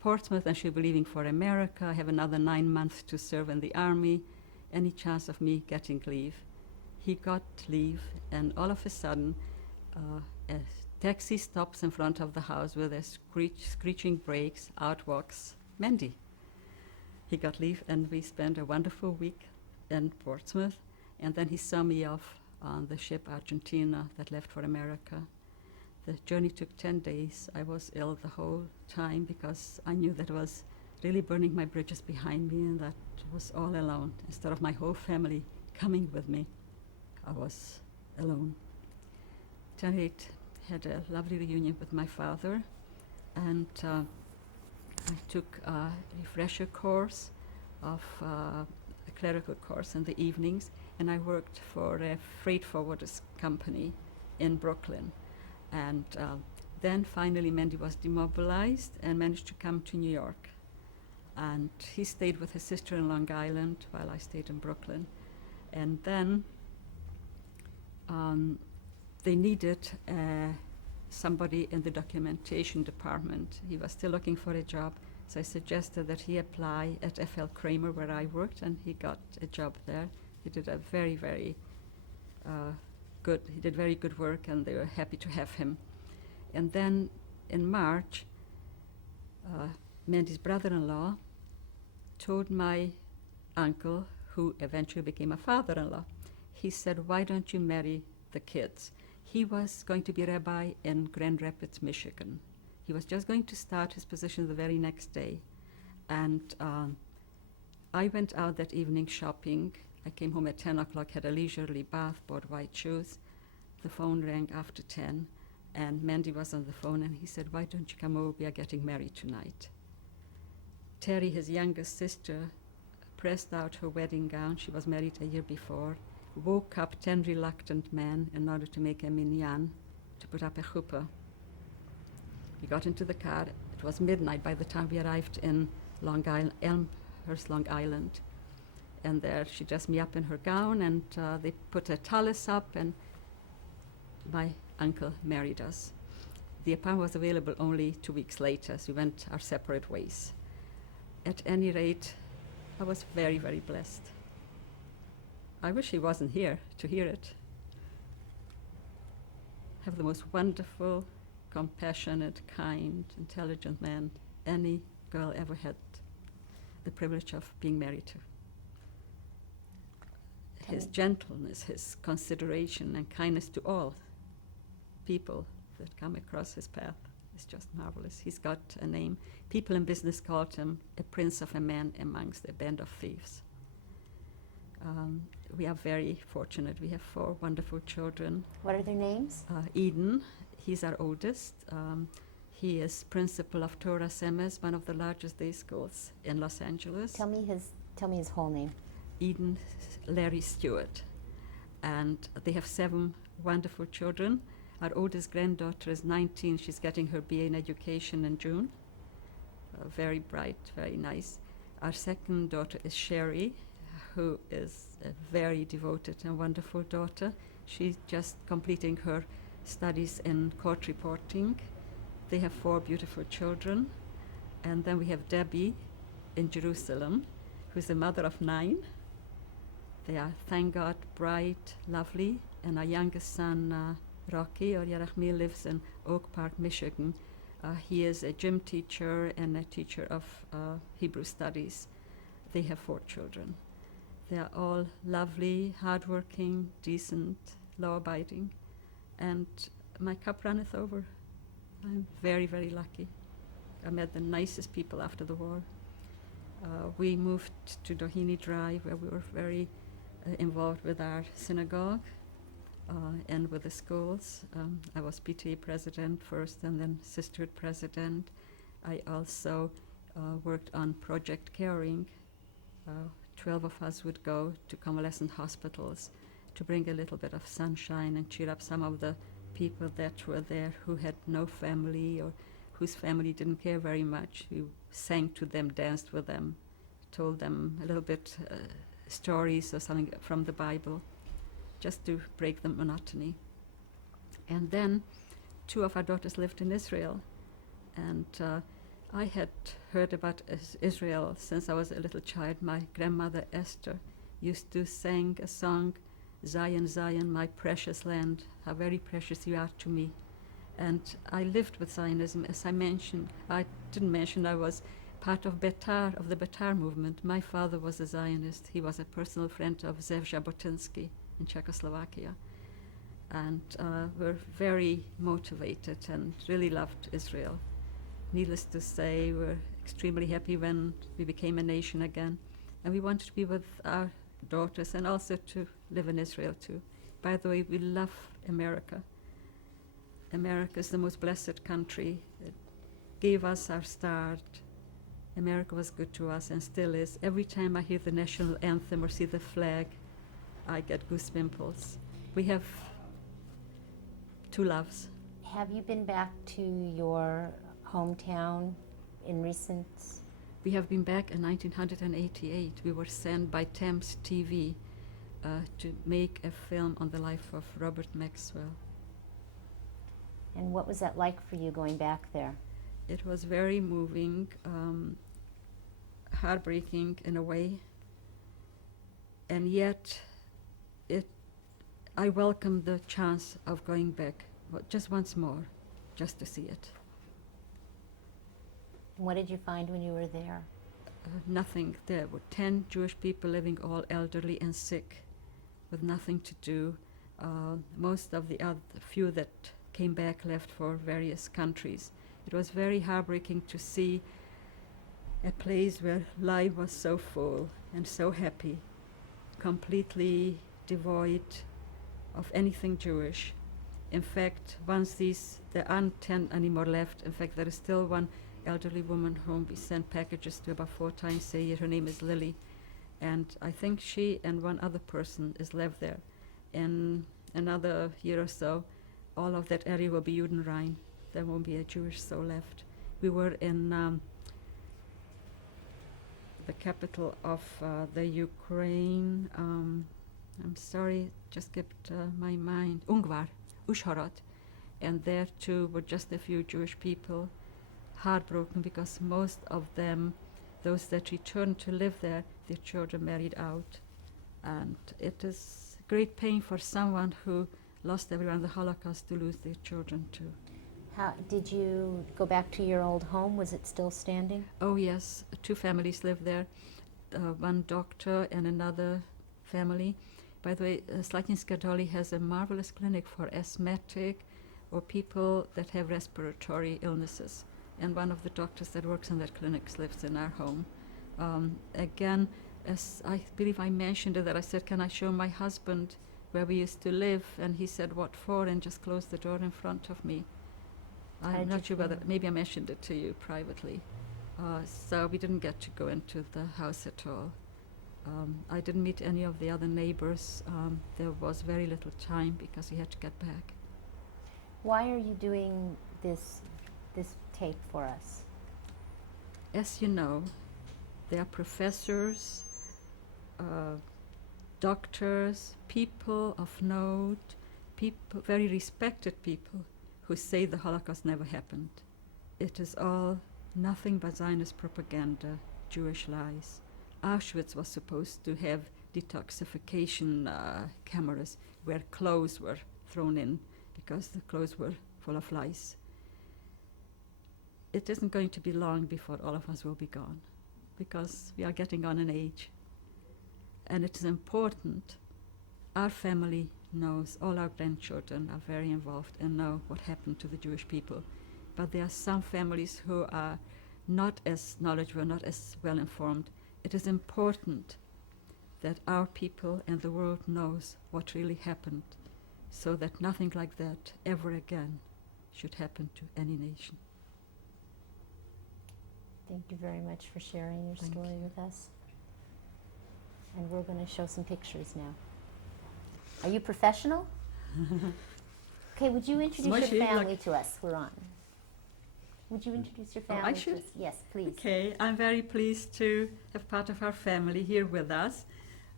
Portsmouth and she'll be leaving for America. I have another 9 months to serve in the army. Any chance of me getting leave? He got leave, and all of a sudden, a taxi stops in front of the house with a screeching brakes. Out walks Mandy. He got leave, and we spent a wonderful week in Portsmouth. And then he saw me off on the ship Argentina that left for America. The journey took 10 days. I was ill the whole time because I knew that I was really burning my bridges behind me, and that I was all alone. Instead of my whole family coming with me, I was alone. 28 had a lovely reunion with my father, and I took a refresher course of a clerical course in the evenings, and I worked for a freight forwarders company in Brooklyn. And then finally Mandy was demobilized and managed to come to New York. And he stayed with his sister in Long Island while I stayed in Brooklyn. And then they needed somebody in the documentation department. He was still looking for a job, so I suggested that he apply at F.L. Kramer, where I worked, and he got a job there. He did a very, very he did very good work, and they were happy to have him. And then in March, Mandy's brother-in-law told my uncle, who eventually became a father-in-law, he said, why don't you marry the kids? He was going to be rabbi in Grand Rapids, Michigan. He was just going to start his position the very next day. And I went out that evening shopping. I came home at 10 o'clock, had a leisurely bath, bought white shoes. The phone rang after 10, and Mandy was on the phone, and he said, why don't you come over? We are getting married tonight. Terry, his youngest sister, pressed out her wedding gown. She was married a year before, woke up 10 reluctant men in order to make a minyan, to put up a chuppah. We got into the car. It was midnight by the time we arrived in Long Island, Elmhurst, Long Island. And there she dressed me up in her gown, and they put a tallis up, and my uncle married us. The apartment was available only 2 weeks later, so we went our separate ways. At any rate, I was very, very blessed. I wish he wasn't here to hear it. Have the most wonderful, compassionate, kind, intelligent man any girl ever had the privilege of being married to. His gentleness, his consideration and kindness to all people that come across his path. It's just marvelous. He's got a name. People in business called him a prince of a man amongst a band of thieves. We are very fortunate. We have 4 wonderful children. What are their names? Eden, he's our oldest. He is principal of Torah Semes, one of the largest day schools in Los Angeles. Tell me his whole name. Eden Larry Stewart. And they have 7 wonderful children. Our oldest granddaughter is 19. She's getting her BA in education in June. Very bright, very nice. Our second daughter is Sherry, who is a very devoted and wonderful daughter. She's just completing her studies in court reporting. They have 4 beautiful children. And then we have Debbie in Jerusalem, who's the mother of 9. They are, thank God, bright, lovely. And our youngest son, Rocky, or Yerachmiel, lives in Oak Park, Michigan. He is a gym teacher and a teacher of Hebrew studies. They have 4 children. They are all lovely, hardworking, decent, law-abiding. And my cup runneth over. I'm very, very lucky. I met the nicest people after the war. We moved to Doheny Drive, where we were very involved with our synagogue and with the schools. I was PTA president first and then sisterhood president. I also worked on project caring. 12 of us would go to convalescent hospitals to bring a little bit of sunshine and cheer up some of the people that were there who had no family or whose family didn't care very much. We sang to them, danced with them, told them a little bit stories or something from the Bible, just to break the monotony. And then 2 of our daughters lived in Israel, and I had heard about Israel since I was a little child. My grandmother Esther used to sing a song, Zion, Zion, my precious land, how very precious you are to me. And I lived with Zionism. As I mentioned, I didn't mention I was part of Betar, of the Betar movement. My father was a Zionist. He was a personal friend of Zev Jabotinsky in Czechoslovakia. And we're very motivated and really loved Israel. Needless to say, we're extremely happy when we became a nation again. And we wanted to be with our daughters and also to live in Israel too. By the way, we love America. America is the most blessed country. It gave us our start. America was good to us and still is. Every time I hear the national anthem or see the flag, I get goosebumps. We have 2 loves. Have you been back to your hometown in recent? We have been back in 1988. We were sent by Thames TV to make a film on the life of Robert Maxwell. And what was that like for you going back there? It was very moving, heartbreaking in a way, and yet I welcomed the chance of going back just once more, just to see it. What did you find when you were there? Nothing. There were 10 Jewish people living, all elderly and sick, with nothing to do. Most of the few that came back left for various countries. It was very heartbreaking to see a place where life was so full and so happy, completely devoid of anything Jewish. In fact, once there aren't 10 anymore left. In fact, there is still one elderly woman whom we send packages to about 4 times a year. Her name is Lily. And I think she and one other person is left there. In another year or so, all of that area will be Judenrein. There won't be a Jewish soul left. We were in the capital of the Ukraine. I'm sorry, just skipped my mind. Ungvar, Uzhhorod. And there too were just a few Jewish people, heartbroken because most of them, those that returned to live there, their children married out. And it is great pain for someone who lost everyone in the Holocaust to lose their children too. How did you go back to your old home? Was it still standing? Oh yes, 2 families lived there, one doctor and another family. By the way, Slatinska Doli has a marvelous clinic for asthmatic, or people that have respiratory illnesses. And one of the doctors that works in that clinic lives in our home. Again, as I believe I mentioned it, that I said, can I show my husband where we used to live? And he said, what for? And just closed the door in front of me. I'm not sure whether, maybe I mentioned it to you privately. So we didn't get to go into the house at all. I didn't meet any of the other neighbors. There was very little time because we had to get back. Why are you doing this tape for us? As you know, there are professors, doctors, people of note, people, very respected people, who say the Holocaust never happened. It is all nothing but Zionist propaganda, Jewish lies. Auschwitz was supposed to have detoxification cameras where clothes were thrown in because the clothes were full of lice. It isn't going to be long before all of us will be gone because we are getting on in age. And it is important. Our family knows, all our grandchildren are very involved and know what happened to the Jewish people. But there are some families who are not as knowledgeable, not as well informed. It is important that our people and the world knows what really happened so that nothing like that ever again should happen to any nation. Thank you very much for sharing your Thank story you. with us. And we're going to show some pictures now. Are you professional? Okay, would you introduce your family to us? We're on. Would you introduce your Oh, I family to should? us? Yes, please. Okay, I'm very pleased to have part of our family here with us.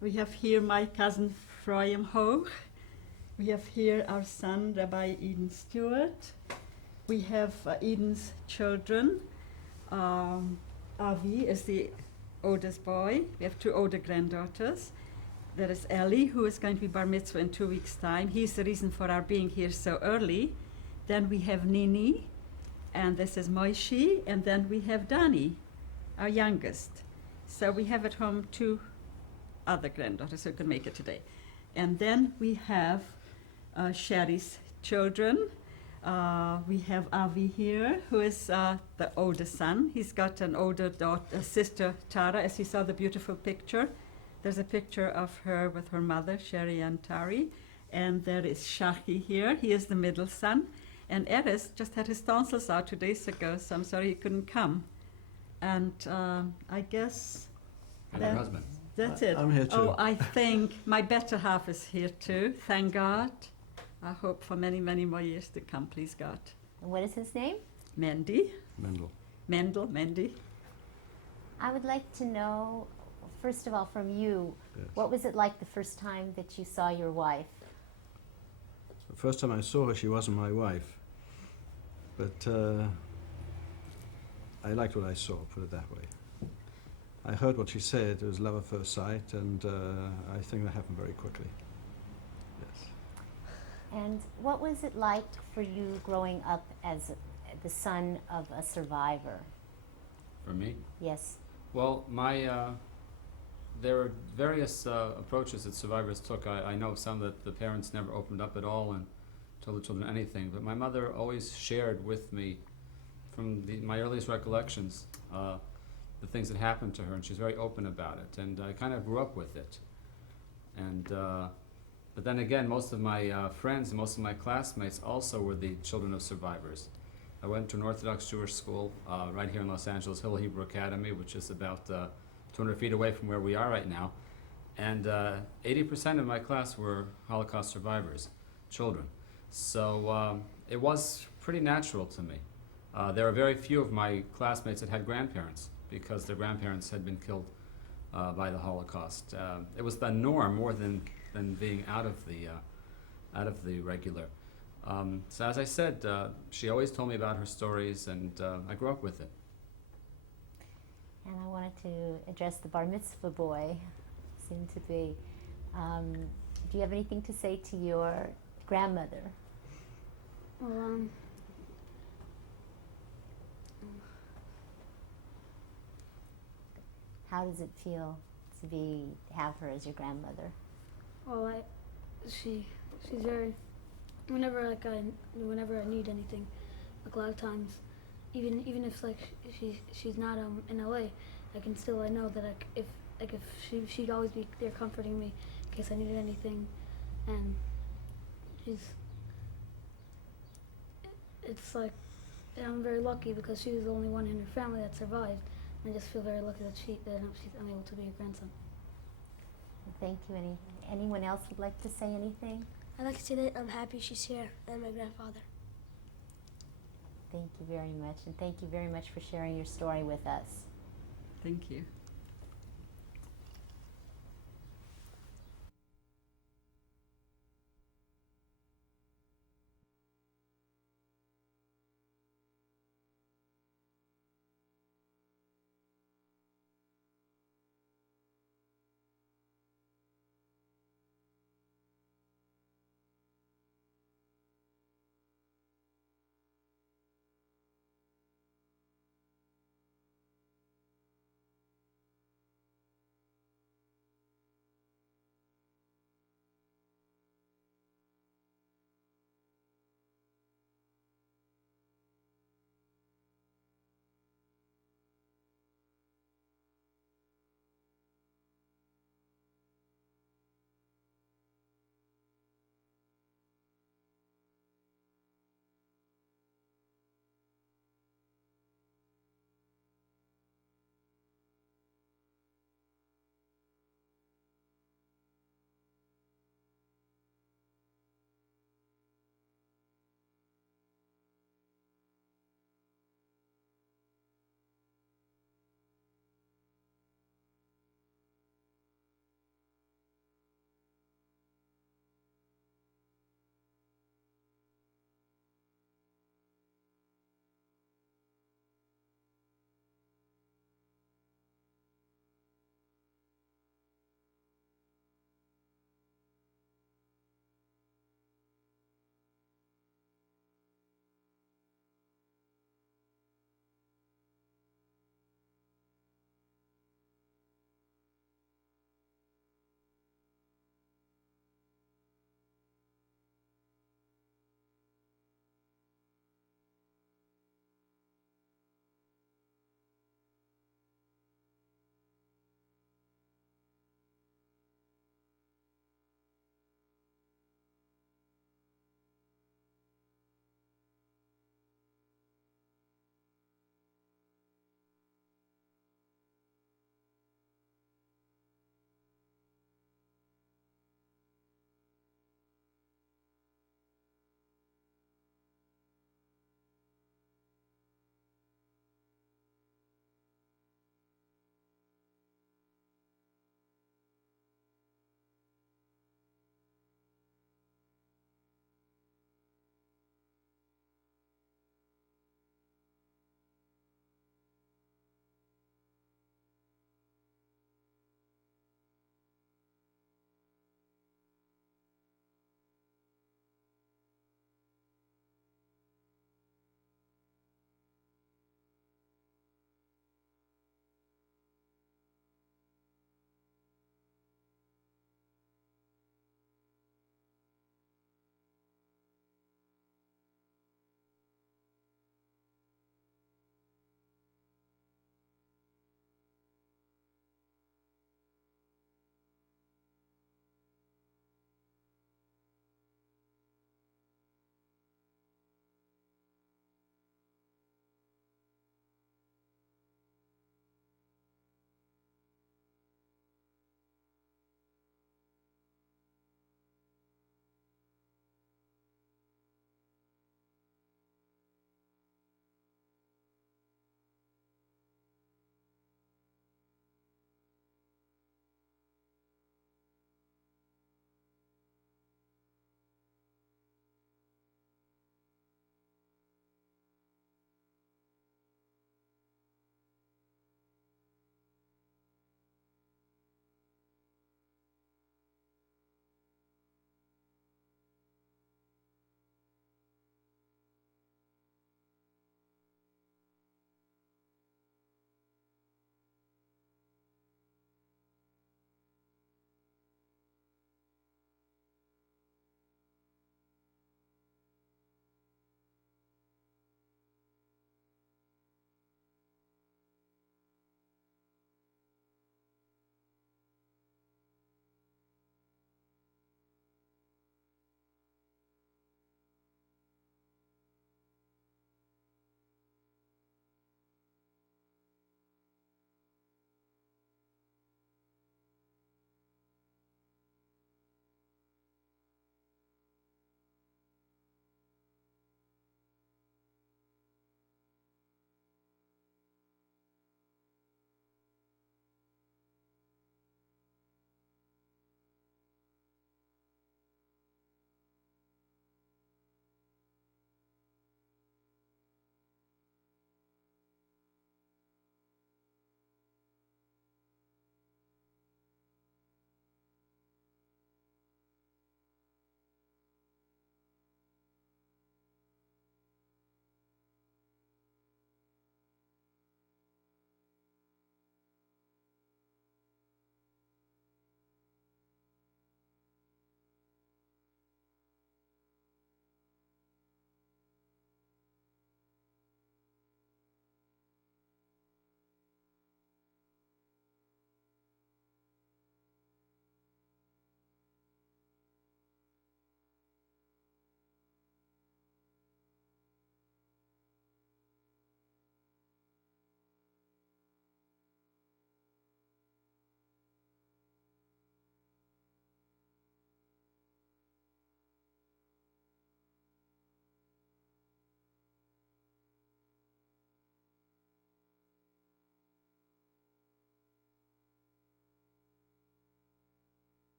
We have here my cousin Froyam Hoch. We have here our son, Rabbi Eden Stewart. We have Eden's children. Avi is the oldest boy. We have two older granddaughters. There is Ellie, who is going to be bar mitzvah in 2 weeks' time. He's the reason for our being here so early. Then we have Nini, and this is Moishi, and then we have Dani, our youngest. So we have at home two other granddaughters who can make it today. And then we have Sherry's children. We have Avi here, who is the oldest son. He's got an older sister, Tara, as you saw the beautiful picture. There's a picture of her with her mother, Sherry and Tari. And there is Shahi here. He is the middle son. And Eris just had his tonsils out 2 days ago, so I'm sorry he couldn't come. And I guess And her husband. that's it. I'm here too. Oh, I think my better half is here too, thank God. I hope for many, many more years to come, please God. And what is his name? Mendy, Mendel. Mendy. I would like to know, first of all, from you, Yes. what was it like the first time that you saw your wife? The first time I saw her, she wasn't my wife. But I liked what I saw, put it that way. I heard what she said, it was love at first sight, and I think that happened very quickly. Yes. And what was it like for you growing up as the son of a survivor? For me? Yes. Well, there were various approaches that survivors took. I know some that the parents never opened up at all and told the children anything, but my mother always shared with me from my earliest recollections the things that happened to her, and she's very open about it, and I kind of grew up with it. And but then again, most of my friends and most of my classmates also were the children of survivors. I went to an Orthodox Jewish school right here in Los Angeles, Hill Hebrew Academy, which is about 200 feet away from where we are right now. And 80% of my class were Holocaust survivors, children. So it was pretty natural to me. There are very few of my classmates that had grandparents because their grandparents had been killed by the Holocaust. It was the norm more than being out of the regular. So as I said, she always told me about her stories, and I grew up with it. And I wanted to address the bar mitzvah boy, soon to be. Do you have anything to say to your grandmother? Well, How does it feel to have her as your grandmother? well, she's very whenever I need anything, like a lot of times, even if like she's not in LA, I know that if she'd always be there comforting me in case I needed anything, and it's like I'm very lucky because she was the only one in her family that survived, and I just feel very lucky that I'm able to be a grandson. Thank you. Anyone else would like to say anything? I'd like to say that I'm happy she's here and my grandfather. Thank you very much, and thank you very much for sharing your story with us. Thank you.